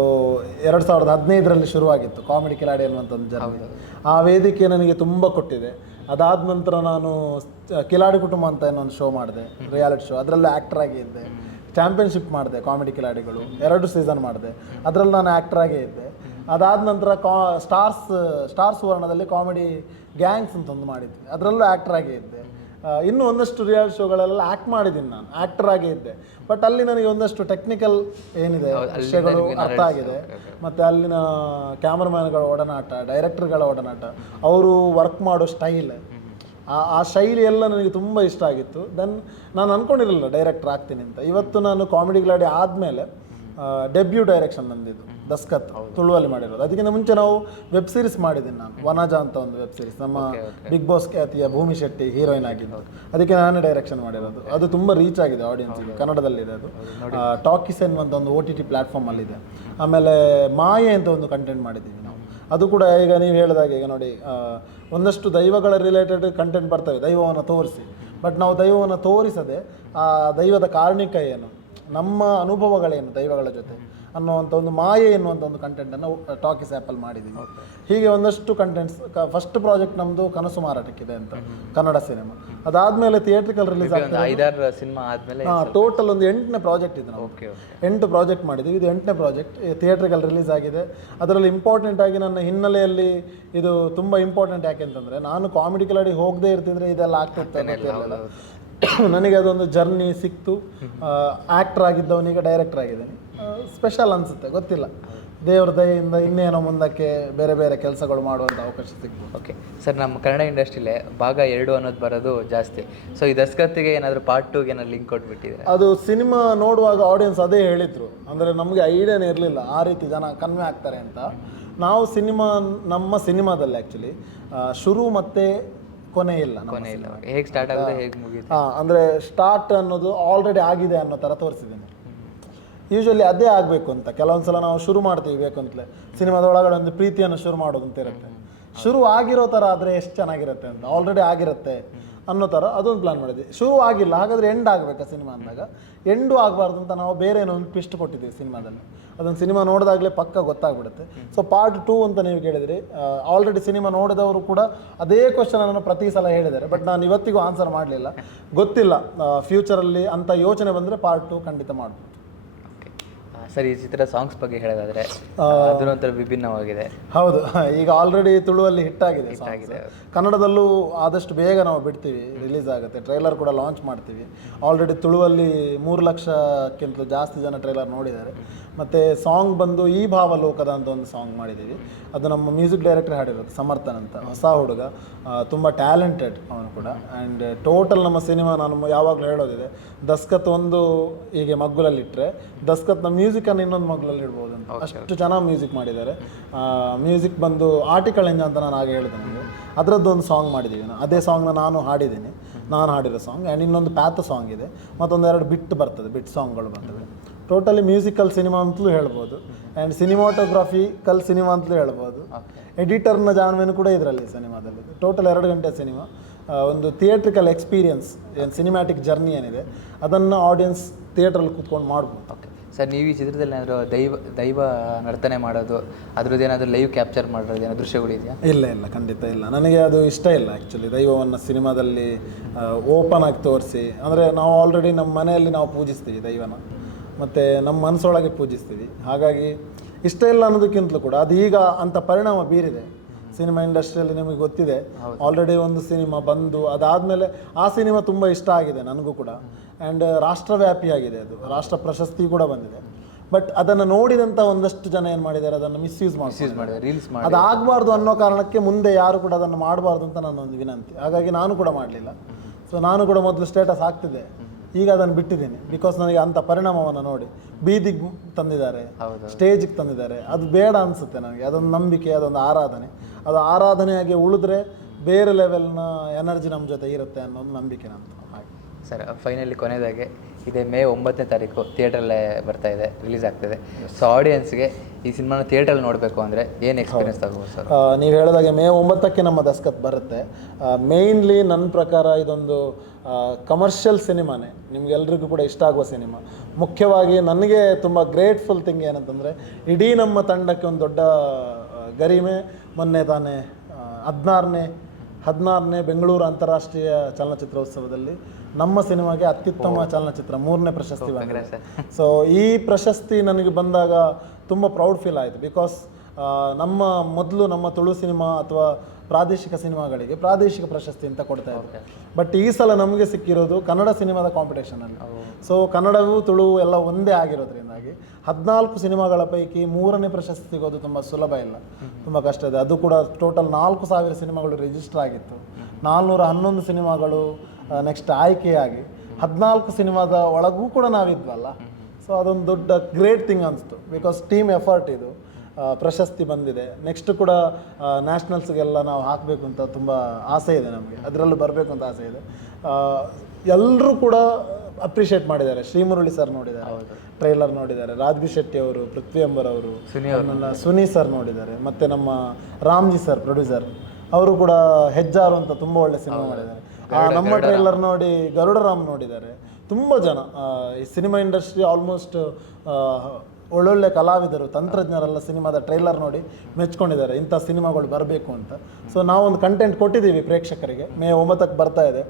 ಎರಡು ಸಾವಿರದ ಹದಿನೈದರಲ್ಲಿ ಶುರುವಾಗಿತ್ತು ಕಾಮಿಡಿ ಕಿಲಾಡಿ ಅನ್ನುವಂಥ ಒಂದು ಜರ್ನಿ ಆ ವೇದಿಕೆ ನನಗೆ ತುಂಬ ಕೊಟ್ಟಿದೆ. ಅದಾದ ನಂತರ ನಾನು ಕಿಲಾಡಿ ಕುಟುಂಬ ಅಂತ ಇನ್ನೊಂದು ಶೋ ಮಾಡಿದೆ ರಿಯಾಲಿಟಿ ಶೋ ಅದರಲ್ಲೇ ಆ್ಯಕ್ಟರ್ ಆಗಿ ಇದ್ದೆ. ಚಾಂಪಿಯನ್ಶಿಪ್ ಮಾಡಿದೆ ಕಾಮಿಡಿ ಕಿಲಾಡಿಗಳು. ಎರಡು ಸೀಸನ್ ಮಾಡಿದೆ. ಅದರಲ್ಲಿ ನಾನು ಆ್ಯಕ್ಟರ್ ಆಗಿ ಇದ್ದೆ. ಅದಾದ ನಂತರ ಕಾ ಸ್ಟಾರ್ಸ್ ಸ್ಟಾರ್ ಸುವರ್ಣದಲ್ಲಿ ಕಾಮಿಡಿ ಗ್ಯಾಂಗ್ಸ್ ಅಂತ ಒಂದು ಮಾಡಿದ್ವಿ. ಅದರಲ್ಲೂ ಆ್ಯಕ್ಟರ್ ಆಗೇ ಇದ್ದೆ. ಇನ್ನೂ ಒಂದಷ್ಟು ರಿಯಾಲಿಟಿ ಶೋಗಳೆಲ್ಲ ಆ್ಯಕ್ಟ್ ಮಾಡಿದ್ದೀನಿ ನಾನು ಆ್ಯಕ್ಟರ್ ಆಗೇ ಇದ್ದೆ. ಬಟ್ ಅಲ್ಲಿ ನನಗೆ ಒಂದಷ್ಟು ಟೆಕ್ನಿಕಲ್ ಏನಿದೆ ವಿಷಯಗಳು ಅರ್ಥ ಆಗಿದೆ. ಮತ್ತು ಅಲ್ಲಿನ ಕ್ಯಾಮ್ರಾಮ್ಯಾನ್ಗಳ ಒಡನಾಟ ಡೈರೆಕ್ಟರ್ಗಳ ಒಡನಾಟ ಅವರು ವರ್ಕ್ ಮಾಡೋ ಸ್ಟೈಲ್ ಆ ಆ ಶೈಲಿ ಎಲ್ಲ ನನಗೆ ತುಂಬ ಇಷ್ಟ ಆಗಿತ್ತು. ದೆನ್ ನಾನು ಅಂದ್ಕೊಂಡಿರಲಿಲ್ಲ ಡೈರೆಕ್ಟರ್ ಆಗ್ತೀನಿ ಅಂತ. ಇವತ್ತು ನಾನು ಕಾಮಿಡಿ ಗ್ಲಾಡಿ ಆದಮೇಲೆ ಡೆಬ್ಯೂ ಡೈರೆಕ್ಷನ್ ನಂದಿದ್ದು. ದಸ್ಕತ್ ತುಳುವಲ್ಲಿ ಮಾಡಿರೋದು. ಅದಕ್ಕಿಂತ ಮುಂಚೆ ನಾವು ವೆಬ್ ಸೀರೀಸ್ ಮಾಡಿದ್ದೀನಿ ನಾನು. ವನಜ ಅಂತ ಒಂದು ವೆಬ್ ಸೀರೀಸ್ ನಮ್ಮ ಬಿಗ್ ಬಾಸ್ ಖ್ಯಾತಿಯ ಭೂಮಿ ಶೆಟ್ಟಿ ಹೀರೋಯಿನ್ ಆಗಿದ್ದು. ಅದಕ್ಕೆ ನಾನೇ ಡೈರೆಕ್ಷನ್ ಮಾಡಿರೋದು. ಅದು ತುಂಬ ರೀಚ್ ಆಗಿದೆ ಆಡಿಯನ್ಸ್ಗೆ ಕನ್ನಡದಲ್ಲಿದೆ ಅದು. ಟಾಕಿಸ್ ಎನ್ನುವಂಥ ಒಂದು ಓ ಟಿ ಟಿ ಅಲ್ಲಿದೆ ಆಮೇಲೆ ಮಾಯೆ ಅಂತ ಒಂದು ಕಂಟೆಂಟ್ ಮಾಡಿದ್ದೀವಿ ನಾವು. ಅದು ಕೂಡ ಈಗ ನೀವು ಹೇಳಿದಾಗ ಈಗ ನೋಡಿ ಒಂದಷ್ಟು ದೈವಗಳ ರಿಲೇಟೆಡ್ ಕಂಟೆಂಟ್ ಬರ್ತವೆ ದೈವವನ್ನು ತೋರಿಸಿ. ಬಟ್ ನಾವು ದೈವವನ್ನು ತೋರಿಸದೆ ಆ ದೈವದ ಕಾರಣಿಕ ಏನು? ನಮ್ಮ ಅನುಭವಗಳೇನು ದೈವಗಳ ಜೊತೆ? ಅನ್ನುವಂಥ ಒಂದು ಮಾಯೆ ಎನ್ನುವಂಥ ಒಂದು ಕಂಟೆಂಟನ್ನು ಟಾಕಿಸ್ ಆ್ಯಪಲ್ಲಿ ಮಾಡಿದ್ದೀನಿ ಹೀಗೆ ಒಂದಷ್ಟು ಕಂಟೆಂಟ್ಸ್ ಫಸ್ಟ್ ಪ್ರಾಜೆಕ್ಟ್ ನಮ್ಮದು ಕನಸು ಮಾರಾಟಕ್ಕಿದೆ ಅಂತ ಕನ್ನಡ ಸಿನಿಮಾ ಅದಾದ್ಮೇಲೆ ಥಿಯೇಟ್ರಿಕಲ್ ರಿಲೀಸ್ ಆಗ್ತದೆ. ಸಿನಿಮಾ ಆದಮೇಲೆ ಟೋಟಲ್ ಒಂದು ಎಂಟನೇ ಪ್ರಾಜೆಕ್ಟ್ ಇದೆ ನಾವು ಓಕೆ ಎಂಟು ಪ್ರಾಜೆಕ್ಟ್ ಮಾಡಿದ್ದೀವಿ ಇದು ಎಂಟನೇ ಪ್ರಾಜೆಕ್ಟ್ ಥಿಯೇಟ್ರಿಕಲ್ ರಿಲೀಸ್ ಆಗಿದೆ. ಅದರಲ್ಲಿ ಇಂಪಾರ್ಟೆಂಟ್ ಆಗಿ ನನ್ನ ಹಿನ್ನೆಲೆಯಲ್ಲಿ ಇದು ತುಂಬ ಇಂಪಾರ್ಟೆಂಟ್ ಯಾಕೆ ಅಂತಂದರೆ ನಾನು ಕಾಮಿಡಿ ಕಲಾಡಿ ಹೋಗದೇ ಇರ್ತಿದ್ರೆ ಇದೆಲ್ಲ ಆಗ್ತಿರ್ತಾನೆ. (coughs) ನನಗೆ ಅದೊಂದು ಜರ್ನಿ ಸಿಕ್ತು. ಆ್ಯಕ್ಟರ್ ಆಗಿದ್ದವನೀಗ ಡೈರೆಕ್ಟರ್ ಆಗಿದ್ದೇನೆ. ಸ್ಪೆಷಲ್ ಅನಿಸುತ್ತೆ ಗೊತ್ತಿಲ್ಲ. ದೇವ್ರ ದಯೆಯಿಂದ ಇನ್ನೇನೋ ಮುಂದಕ್ಕೆ ಬೇರೆ ಬೇರೆ ಕೆಲಸಗಳು ಮಾಡುವಂಥ ಅವಕಾಶ ಸಿಗ್ಬೋದು. ಓಕೆ ಸರ್ ನಮ್ಮ ಕನ್ನಡ ಇಂಡಸ್ಟ್ರಿಲೇ ಭಾಗ ಎರಡು ಅನ್ನೋದು ಬರೋದು ಜಾಸ್ತಿ. ಸೊ ಈ ದಸ್ಕತ್ತಿಗೆ ಏನಾದರೂ ಪಾರ್ಟ್ ಟೂಗೆ ಏನಾದ್ರು ಲಿಂಕ್ ಕೊಟ್ಬಿಟ್ಟಿದೆ ಅದು ಸಿನಿಮಾ ನೋಡುವಾಗ ಆಡಿಯನ್ಸ್ ಅದೇ ಹೇಳಿದರು. ಅಂದರೆ ನಮಗೆ ಐಡಿಯಾನೇ ಇರಲಿಲ್ಲ ಆ ರೀತಿ ಜನ ಕನ್ವೆ ಆಗ್ತಾರೆ ಅಂತ. ನಾವು ಸಿನಿಮಾ ನಮ್ಮ ಸಿನಿಮಾದಲ್ಲಿ ಆ್ಯಕ್ಚುಲಿ ಶುರು ಮತ್ತು ಕೊನೆ ಇಲ್ಲ ಕೊನೆ ಇಲ್ಲ. ಹೇಗೆ ಸ್ಟಾರ್ಟ್ ಆಗುತ್ತೆ ಹೇಗೆ ಮುಗಿಯುತ್ತೆ? ಹಾಂ ಅಂದರೆ ಸ್ಟಾರ್ಟ್ ಅನ್ನೋದು ಆಲ್ರೆಡಿ ಆಗಿದೆ ಅನ್ನೋ ಥರ ತೋರಿಸಿದ್ದೀನಿ. ಯೂಶ್ವಲಿ ಅದೇ ಆಗಬೇಕು ಅಂತ. ಕೆಲವೊಂದು ಸಲ ನಾವು ಶುರು ಮಾಡ್ತೀವಿ ಅಂತಲೇ ಸಿನಿಮಾದ ಒಳಗಡೆ ಒಂದು ಪ್ರೀತಿಯನ್ನು ಶುರು ಮಾಡೋದು ಅಂತ ಇರುತ್ತೆ. ಶುರು ಆಗಿರೋ ಥರ ಆದರೆ ಎಷ್ಟು ಚೆನ್ನಾಗಿರುತ್ತೆ ಅಂತ. ಆಲ್ರೆಡಿ ಆಗಿರುತ್ತೆ ಅನ್ನೋ ಥರ ಅದೊಂದು ಪ್ಲಾನ್ ಮಾಡಿದ್ವಿ. ಶುರು ಆಗಿಲ್ಲ, ಹಾಗಾದರೆ ಎಂಡ್ ಆಗಬೇಕು ಸಿನಿಮಾ ಅಂದಾಗ. ಎಂಡು ಆಗಬಾರ್ದು ಅಂತ ನಾವು ಬೇರೆ ಏನೋ ಒಂದು ಟ್ವಿಸ್ಟ್ ಕೊಟ್ಟಿದ್ದೀವಿ ಸಿನಿಮಾದಲ್ಲಿ. ಅದೊಂದು ಸಿನಿಮಾ ನೋಡಿದಾಗಲೇ ಪಕ್ಕ ಗೊತ್ತಾಗ್ಬಿಡುತ್ತೆ. ಸೊ ಪಾರ್ಟ್ ಟೂ ಅಂತ ನೀವು ಕೇಳಿದ್ರಿ ಆಲ್ರೆಡಿ ಸಿನಿಮಾ ನೋಡಿದವರು ಕೂಡ ಅದೇ ಕ್ವಶನ್ ಅನ್ನು ಪ್ರತಿ ಸಲ ಹೇಳಿದ್ದಾರೆ. ಬಟ್ ನಾನು ಇವತ್ತಿಗೂ ಆನ್ಸರ್ ಮಾಡಲಿಲ್ಲ. ಗೊತ್ತಿಲ್ಲ ಫ್ಯೂಚರಲ್ಲಿ ಅಂತ ಯೋಚನೆ ಬಂದರೆ ಪಾರ್ಟ್ ಟು ಖಂಡಿತ ಮಾಡ್ಬೋದು. ಸರ್ ಈ ಚಿತ್ರ ಸಾಂಗ್ಸ್ ಬಗ್ಗೆ ಹೇಳೋದಾದ್ರೆ ಅದು ಒಂಥರ ವಿಭಿನ್ನವಾಗಿದೆ. ಹೌದು. (laughs) ಈಗ ಆಲ್ರೆಡಿ ತುಳುವಲ್ಲಿ ಹಿಟ್. ಆಗಿದೆ. ಕನ್ನಡದಲ್ಲೂ ಆದಷ್ಟು ಬೇಗ ನಾವು ಬಿಡ್ತೀವಿ ರಿಲೀಸ್ ಆಗುತ್ತೆ. ಟ್ರೈಲರ್ ಕೂಡ ಲಾಂಚ್ ಮಾಡ್ತೀವಿ. ಆಲ್ರೆಡಿ ತುಳುವಲ್ಲಿ ಮೂರು ಲಕ್ಷಕ್ಕಿಂತ ಜಾಸ್ತಿ ಜನ ಟ್ರೈಲರ್ ನೋಡಿದ್ದಾರೆ. ಮತ್ತು ಸಾಂಗ್ ಬಂದು ಈ ಭಾವ ಲೋಕದ ಅಂತ ಒಂದು ಸಾಂಗ್ ಮಾಡಿದ್ದೀವಿ. ಅದು ನಮ್ಮ ಮ್ಯೂಸಿಕ್ ಡೈರೆಕ್ಟರ್ ಹಾಡಿರೋದು ಸಮರ್ಥನ್ ಅಂತ. ಹೊಸ ಹುಡುಗ ತುಂಬ ಟ್ಯಾಲೆಂಟೆಡ್ ಅವನು ಕೂಡ. ಆ್ಯಂಡ್ ಟೋಟಲ್ ನಮ್ಮ ಸಿನಿಮಾ ನಾನು ಯಾವಾಗಲೂ ಹೇಳೋದಿದೆ ದಸ್ಕತ್ ಒಂದು ಹೀಗೆ ಮಗ್ಗುಲಲ್ಲಿಟ್ಟರೆ ದಸ್ಕತ್ನ ಮ್ಯೂಸಿಕನ್ನು ಇನ್ನೊಂದು ಮಗ್ಗುಲಲ್ಲಿ ಇಡ್ಬೋದು ಅಂತ. ಅಷ್ಟು ಚೆನ್ನಾಗಿ ಮ್ಯೂಸಿಕ್ ಮಾಡಿದ್ದಾರೆ. ಮ್ಯೂಸಿಕ್ ಬಂದು ಆರ್ಟಿಕಲ್ ಎಂಜ ಅಂತ ನಾನು ಹಾಗೆ ಹೇಳಿದೆ ನನಗೆ ಅದರದ್ದು ಒಂದು ಸಾಂಗ್ ಮಾಡಿದ್ದೀವಿ ನಾನು ಅದೇ ಸಾಂಗ್ನ ನಾನು ಹಾಡಿದ್ದೀನಿ. ನಾನು ಹಾಡಿರೋ ಸಾಂಗ್ ಆ್ಯಂಡ್ ಇನ್ನೊಂದು ಪ್ಯಾತ್ ಸಾಂಗ್ ಇದೆ. ಮತ್ತೊಂದು ಎರಡು ಬಿಟ್ ಬರ್ತದೆ ಬಿಟ್ ಸಾಂಗ್ಗಳು ಬರ್ತವೆ. ಟೋಟಲಿ ಮ್ಯೂಸಿಕಲ್ ಸಿನಿಮಾ ಅಂತಲೂ ಹೇಳ್ಬೋದು. ಆ್ಯಂಡ್ ಸಿನಿಮಾಟೋಗ್ರಫಿಕಲ್ ಸಿನಿಮಾ ಅಂತಲೂ ಹೇಳ್ಬೋದು. ಎಡಿಟರ್ನ ಜಾಣ್ಮೆನು ಕೂಡ ಇದರಲ್ಲಿ ಸಿನಿಮಾದಲ್ಲಿ. ಟೋಟಲ್ ಎರಡು ಗಂಟೆ ಸಿನಿಮಾ. ಒಂದು ಥಿಯೇಟ್ರಿಕಲ್ ಎಕ್ಸ್ಪೀರಿಯನ್ಸ್ ಏನು ಸಿನಿಮ್ಯಾಟಿಕ್ ಜರ್ನಿ ಏನಿದೆ ಅದನ್ನು ಆಡಿಯನ್ಸ್ ಥಿಯೇಟ್ರಲ್ಲಿ ಕೂತ್ಕೊಂಡು ಮಾಡ್ಬೋದು. ಓಕೆ ಸರ್ ನೀವು ಈ ಚಿತ್ರದಲ್ಲಿ ಏನಾದರೂ ದೈವ ದೈವ ನರ್ತನೆ ಮಾಡೋದು ಅದ್ರದ್ದು ಏನಾದರೂ ಲೈವ್ ಕ್ಯಾಪ್ಚರ್ ಮಾಡೋದು ಏನೋ ದೃಶ್ಯಗಳಿದೆಯಾ ಇಲ್ಲ ಇಲ್ಲ ಖಂಡಿತ ಇಲ್ಲ. ನನಗೆ ಅದು ಇಷ್ಟ ಇಲ್ಲ ಆ್ಯಕ್ಚುಲಿ ದೈವವನ್ನು ಸಿನಿಮಾದಲ್ಲಿ ಓಪನ್ ಆಗಿ ತೋರಿಸಿ ಅಂದರೆ ನಾವು ಆಲ್ರೆಡಿ ನಮ್ಮ ಮನೆಯಲ್ಲಿ ನಾವು ಪೂಜಿಸ್ತೀವಿ ದೈವನ. ಮತ್ತು ನಮ್ಮ ಮನಸ್ಸೊಳಗೆ ಪೂಜಿಸ್ತೀವಿ. ಹಾಗಾಗಿ ಇಷ್ಟ ಇಲ್ಲ ಅನ್ನೋದಕ್ಕಿಂತಲೂ ಕೂಡ ಅದು ಈಗ ಅಂಥ ಪರಿಣಾಮ ಬೀರಿದೆ. ಸಿನಿಮಾ ಇಂಡಸ್ಟ್ರಿಯಲ್ಲಿ ನಿಮಗೆ ಗೊತ್ತಿದೆ. ಆಲ್ರೆಡಿ ಒಂದು ಸಿನಿಮಾ ಬಂದು ಅದಾದಮೇಲೆ ಆ ಸಿನಿಮಾ ತುಂಬ ಇಷ್ಟ ಆಗಿದೆ ನನಗೂ ಕೂಡ. ಆ್ಯಂಡ್ ರಾಷ್ಟ್ರವ್ಯಾಪಿಯಾಗಿದೆ ಅದು. ರಾಷ್ಟ್ರ ಪ್ರಶಸ್ತಿ ಕೂಡ ಬಂದಿದೆ. ಬಟ್ ಅದನ್ನು ನೋಡಿದಂಥ ಒಂದಷ್ಟು ಜನ ಏನು ಮಾಡಿದ್ದಾರೆ? ಅದನ್ನು ಮಿಸ್ಯೂಸ್ ಮಾಡಿ ರೀಲ್ಸ್ ಮಾಡಿ ಅದಾಗಬಾರ್ದು ಅನ್ನೋ ಕಾರಣಕ್ಕೆ ಮುಂದೆ ಯಾರು ಕೂಡ ಅದನ್ನು ಮಾಡಬಾರ್ದು ಅಂತ ನನ್ನ ಒಂದು ವಿನಂತಿ. ಹಾಗಾಗಿ ನಾನು ಕೂಡ ಮಾಡಲಿಲ್ಲ. ಸೊ ನಾನು ಕೂಡ ಮೊದಲು ಸ್ಟೇಟಸ್ ಹಾಕ್ತಿದ್ದೆ. ಈಗ ಅದನ್ನು ಬಿಟ್ಟಿದ್ದೀನಿ. ಬಿಕಾಸ್ ನನಗೆ ಅಂಥ ಪರಿಣಾಮವನ್ನು ನೋಡಿ. ಬೀದಿಗೆ ತಂದಿದ್ದಾರೆ. ಹೌದು. ಸ್ಟೇಜಿಗೆ ತಂದಿದ್ದಾರೆ. ಅದು ಬೇಡ ಅನಿಸುತ್ತೆ ನನಗೆ. ಅದೊಂದು ನಂಬಿಕೆ ಅದೊಂದು ಆರಾಧನೆ. ಅದು ಆರಾಧನೆಯಾಗಿ ಉಳಿದ್ರೆ ಬೇರೆ ಲೆವೆಲ್ನ ಎನರ್ಜಿ ನಮ್ಮ ಜೊತೆ ಇರುತ್ತೆ ಅನ್ನೋ ಒಂದು ನಂಬಿಕೆ ನಾನು ಹಾಗೆ. ಸರ್ ಫೈನಲಿ ಕೊನೆಯದಾಗಿ ಇದೇ ಮೇ ಒಂಬತ್ತನೇ ತಾರೀಕು ಥಿಯೇಟ್ರಲ್ಲೇ ಬರ್ತಾ ಇದೆ ರಿಲೀಸ್ ಆಗ್ತಿದೆ ಸೊ ಆಡಿಯನ್ಸ್ಗೆ ಈ ಸಿನಿಮಾನ ಥಿಯೇಟರ್ ನೋಡಬೇಕು ಅಂದರೆ ಏನು ಎಕ್ಸ್ಪೀರಿಯನ್ಸ್ ತಗೋಬೋದು ಸರ್? ನೀವು ಹೇಳಿದಾಗೆ ಮೇ ಒಂಬತ್ತಕ್ಕೆ ನಮ್ಮ ದಸ್ಕತ್ ಬರುತ್ತೆ. ಮೇಯ್ನ್ಲಿ ನನ್ನ ಪ್ರಕಾರ ಇದೊಂದು ಕಮರ್ಷಿಯಲ್ ಸಿನಿಮಾನೇ ನಿಮಗೆಲ್ಲರಿಗೂ ಕೂಡ ಇಷ್ಟ ಆಗುವ ಸಿನಿಮಾ ಮುಖ್ಯವಾಗಿ ನನಗೆ ತುಂಬ ಗ್ರೇಟ್ಫುಲ್ ಥಿಂಗ್ ಏನಂತಂದರೆ ಇಡೀ ನಮ್ಮ ತಂಡಕ್ಕೆ ಒಂದು ದೊಡ್ಡ ಗರಿಮೆ ಮೊನ್ನೆ ತಾನೇ ಹದಿನಾರನೇ ಹದಿನಾರನೇ ಬೆಂಗಳೂರು ಅಂತಾರಾಷ್ಟ್ರೀಯ ಚಲನಚಿತ್ರೋತ್ಸವದಲ್ಲಿ ನಮ್ಮ ಸಿನಿಮಾಗೆ ಅತ್ಯುತ್ತಮ ಚಲನಚಿತ್ರ ಮೂರನೇ ಪ್ರಶಸ್ತಿ ಬಂದಿದೆ. ಸೊ ಈ ಪ್ರಶಸ್ತಿ ನನಗೆ ಬಂದಾಗ ತುಂಬ ಪ್ರೌಡ್ ಫೀಲ್ ಆಯಿತು. ಬಿಕಾಸ್ ನಮ್ಮ ಮೊದಲು ನಮ್ಮ ತುಳು ಸಿನಿಮಾ ಅಥವಾ ಪ್ರಾದೇಶಿಕ ಸಿನಿಮಾಗಳಿಗೆ ಪ್ರಾದೇಶಿಕ ಪ್ರಶಸ್ತಿ ಅಂತ ಕೊಡ್ತಾ ಇದ್ರು. ಬಟ್ ಈ ಸಲ ನಮಗೆ ಸಿಕ್ಕಿರೋದು ಕನ್ನಡ ಸಿನಿಮಾದ ಕಾಂಪಿಟೇಷನಲ್ಲಿ ಸೊ ಕನ್ನಡವೂ ತುಳು ಎಲ್ಲ ಒಂದೇ ಆಗಿರೋದ್ರಿಂದಾಗಿ ಹದಿನಾಲ್ಕು ಸಿನಿಮಾಗಳ ಪೈಕಿ ಮೂರನೇ ಪ್ರಶಸ್ತಿ ಸಿಗೋದು ತುಂಬ ಸುಲಭ ಇಲ್ಲ. ತುಂಬ ಕಷ್ಟ ಇದೆ. ಅದು ಕೂಡ ಟೋಟಲ್ ನಾಲ್ಕು ಸಾವಿರ ಸಿನಿಮಾಗಳು ರಿಜಿಸ್ಟರ್ ಆಗಿತ್ತು. ನಾಲ್ನೂರ ಹನ್ನೊಂದು ಸಿನಿಮಾಗಳು ನೆಕ್ಸ್ಟ್ ಆಯ್ಕೆಯಾಗಿ. ಹದಿನಾಲ್ಕು ಸಿನಿಮಾದ ಒಳಗೂ ಕೂಡ ನಾವಿದ್ವಲ್ಲ. ಸೊ ಅದೊಂದು ದೊಡ್ಡ ಗ್ರೇಟ್ ಥಿಂಗ್ ಅನಿಸ್ತು. ಬಿಕಾಸ್ ಟೀಮ್ ಎಫರ್ಟ್ ಇದು. ಪ್ರಶಸ್ತಿ ಬಂದಿದೆ. ನೆಕ್ಸ್ಟ್ ಕೂಡ ನ್ಯಾಷನಲ್ಸ್ಗೆಲ್ಲ ನಾವು ಹಾಕಬೇಕು ಅಂತ ತುಂಬ ಆಸೆ ಇದೆ ನಮಗೆ. ಅದರಲ್ಲೂ ಬರಬೇಕು ಅಂತ ಆಸೆ ಇದೆ. ಎಲ್ಲರೂ ಕೂಡ ಅಪ್ರಿಷಿಯೇಟ್ ಮಾಡಿದ್ದಾರೆ. ಶ್ರೀಮುರಳಿ ಸರ್ ನೋಡಿದ್ದಾರೆ ಟ್ರೈಲರ್ ನೋಡಿದ್ದಾರೆ. ರಾಜ್ಬಿ ಶೆಟ್ಟಿ ಅವರು ಪೃಥ್ವಿ ಅಂಬರ್ ಅವರು ಸುನಿ ಸರ್ ನೋಡಿದ್ದಾರೆ. ಮತ್ತು ನಮ್ಮ ರಾಮ್ಜಿ ಸರ್ ಪ್ರೊಡ್ಯೂಸರ್ ಅವರು ಕೂಡ ಹೆಜ್ಜಾರು ಅಂತ ತುಂಬ ಒಳ್ಳೆ ಸಿನಿಮಾ ಮಾಡಿದ್ದಾರೆ. ಆ, ನಮ್ಮ ಟ್ರೈಲರ್ ನೋಡಿ ಗರುಡರಾಮ್ ನೋಡಿದ್ದಾರೆ. ತುಂಬ ಜನ ಈ ಸಿನಿಮಾ ಇಂಡಸ್ಟ್ರಿ ಆಲ್ಮೋಸ್ಟ್ ಒಳ್ಳೊಳ್ಳೆ ಕಲಾವಿದರು, ತಂತ್ರಜ್ಞರೆಲ್ಲ ಸಿನಿಮಾದ ಟ್ರೈಲರ್ ನೋಡಿ ಮೆಚ್ಕೊಂಡಿದ್ದಾರೆ. ಇಂಥ ಸಿನಿಮಾಗಳು ಬರಬೇಕು ಅಂತ. ಸೊ ನಾವೊಂದು ಕಂಟೆಂಟ್ ಕೊಟ್ಟಿದ್ದೀವಿ ಪ್ರೇಕ್ಷಕರಿಗೆ. ಮೇ ಒಂಬತ್ತಕ್ಕೆ ಬರ್ತಾ ಇದೆ.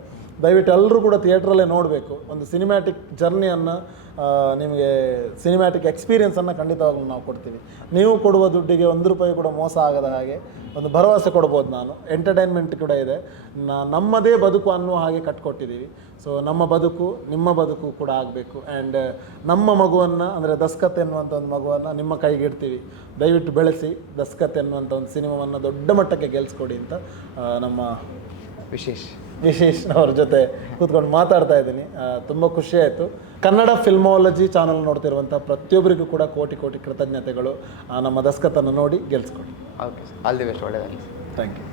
ದಯವಿಟ್ಟು ಎಲ್ಲರೂ ಕೂಡ ಥಿಯೇಟ್ರಲ್ಲೇ ನೋಡಬೇಕು. ಒಂದು ಸಿನಿಮ್ಯಾಟಿಕ್ ಜರ್ನಿಯನ್ನು ನಿಮಗೆ ಸಿನಿಮ್ಯಾಟಿಕ್ ಎಕ್ಸ್ಪೀರಿಯನ್ಸನ್ನು ಖಂಡಿತವಾಗ್ಲೂ ನಾವು ಕೊಡ್ತೀವಿ. ನೀವು ಕೊಡುವ ದುಡ್ಡಿಗೆ ಒಂದು ರೂಪಾಯಿ ಕೂಡ ಮೋಸ ಆಗದ ಹಾಗೆ ಒಂದು ಭರವಸೆ ಕೊಡ್ಬೋದು ನಾನು. ಎಂಟರ್ಟೈನ್ಮೆಂಟ್ ಕೂಡ ಇದೆ. ನಮ್ಮದೇ ಬದುಕು ಅನ್ನುವ ಹಾಗೆ ಕಟ್ಕೊಟ್ಟಿದ್ದೀವಿ. ಸೊ ನಮ್ಮ ಬದುಕು, ನಿಮ್ಮ ಬದುಕು ಕೂಡ ಆಗಬೇಕು. ಆ್ಯಂಡ್ ನಮ್ಮ ಮಗುವನ್ನು, ಅಂದರೆ ದಸ್ಕತ್ ಎನ್ನುವಂಥ ಒಂದು ಮಗುವನ್ನು ನಿಮ್ಮ ಕೈಗೆ ಇಡ್ತೀವಿ ದಯವಿಟ್ಟು ಬೆಳೆಸಿ ದಸ್ಕತ್ ಎನ್ನುವಂಥ ಒಂದು ಸಿನಿಮಾವನ್ನು ದೊಡ್ಡ ಮಟ್ಟಕ್ಕೆ ಗೆಲ್ಸ್ಕೊಡಿ ಅಂತ ನಮ್ಮ ವಿಶೇಷ. ವಿಶೇಷ್ ಅವ್ರ ಜೊತೆ ಕೂತ್ಕೊಂಡು ಮಾತಾಡ್ತಾ ಇದ್ದೀನಿ. ತುಂಬ ಖುಷಿ ಆಯಿತು. ಕನ್ನಡ ಫಿಲ್ಮಾಲಜಿ ಚಾನಲ್ ನೋಡ್ತಿರುವಂಥ ಪ್ರತಿಯೊಬ್ಬರಿಗೂ ಕೂಡ ಕೋಟಿ ಕೋಟಿ ಕೃತಜ್ಞತೆಗಳು. ನಮ್ಮ ದಸ್ಕತನ್ನು ನೋಡಿ ಗೆಲ್ಸ್ಕೊಡಿ. ಓಕೆ ಆಲ್ ದಿ ಬೆಸ್ಟ್ ಒಳ್ಳೆಯದಾಗಲಿ ಥ್ಯಾಂಕ್ ಯು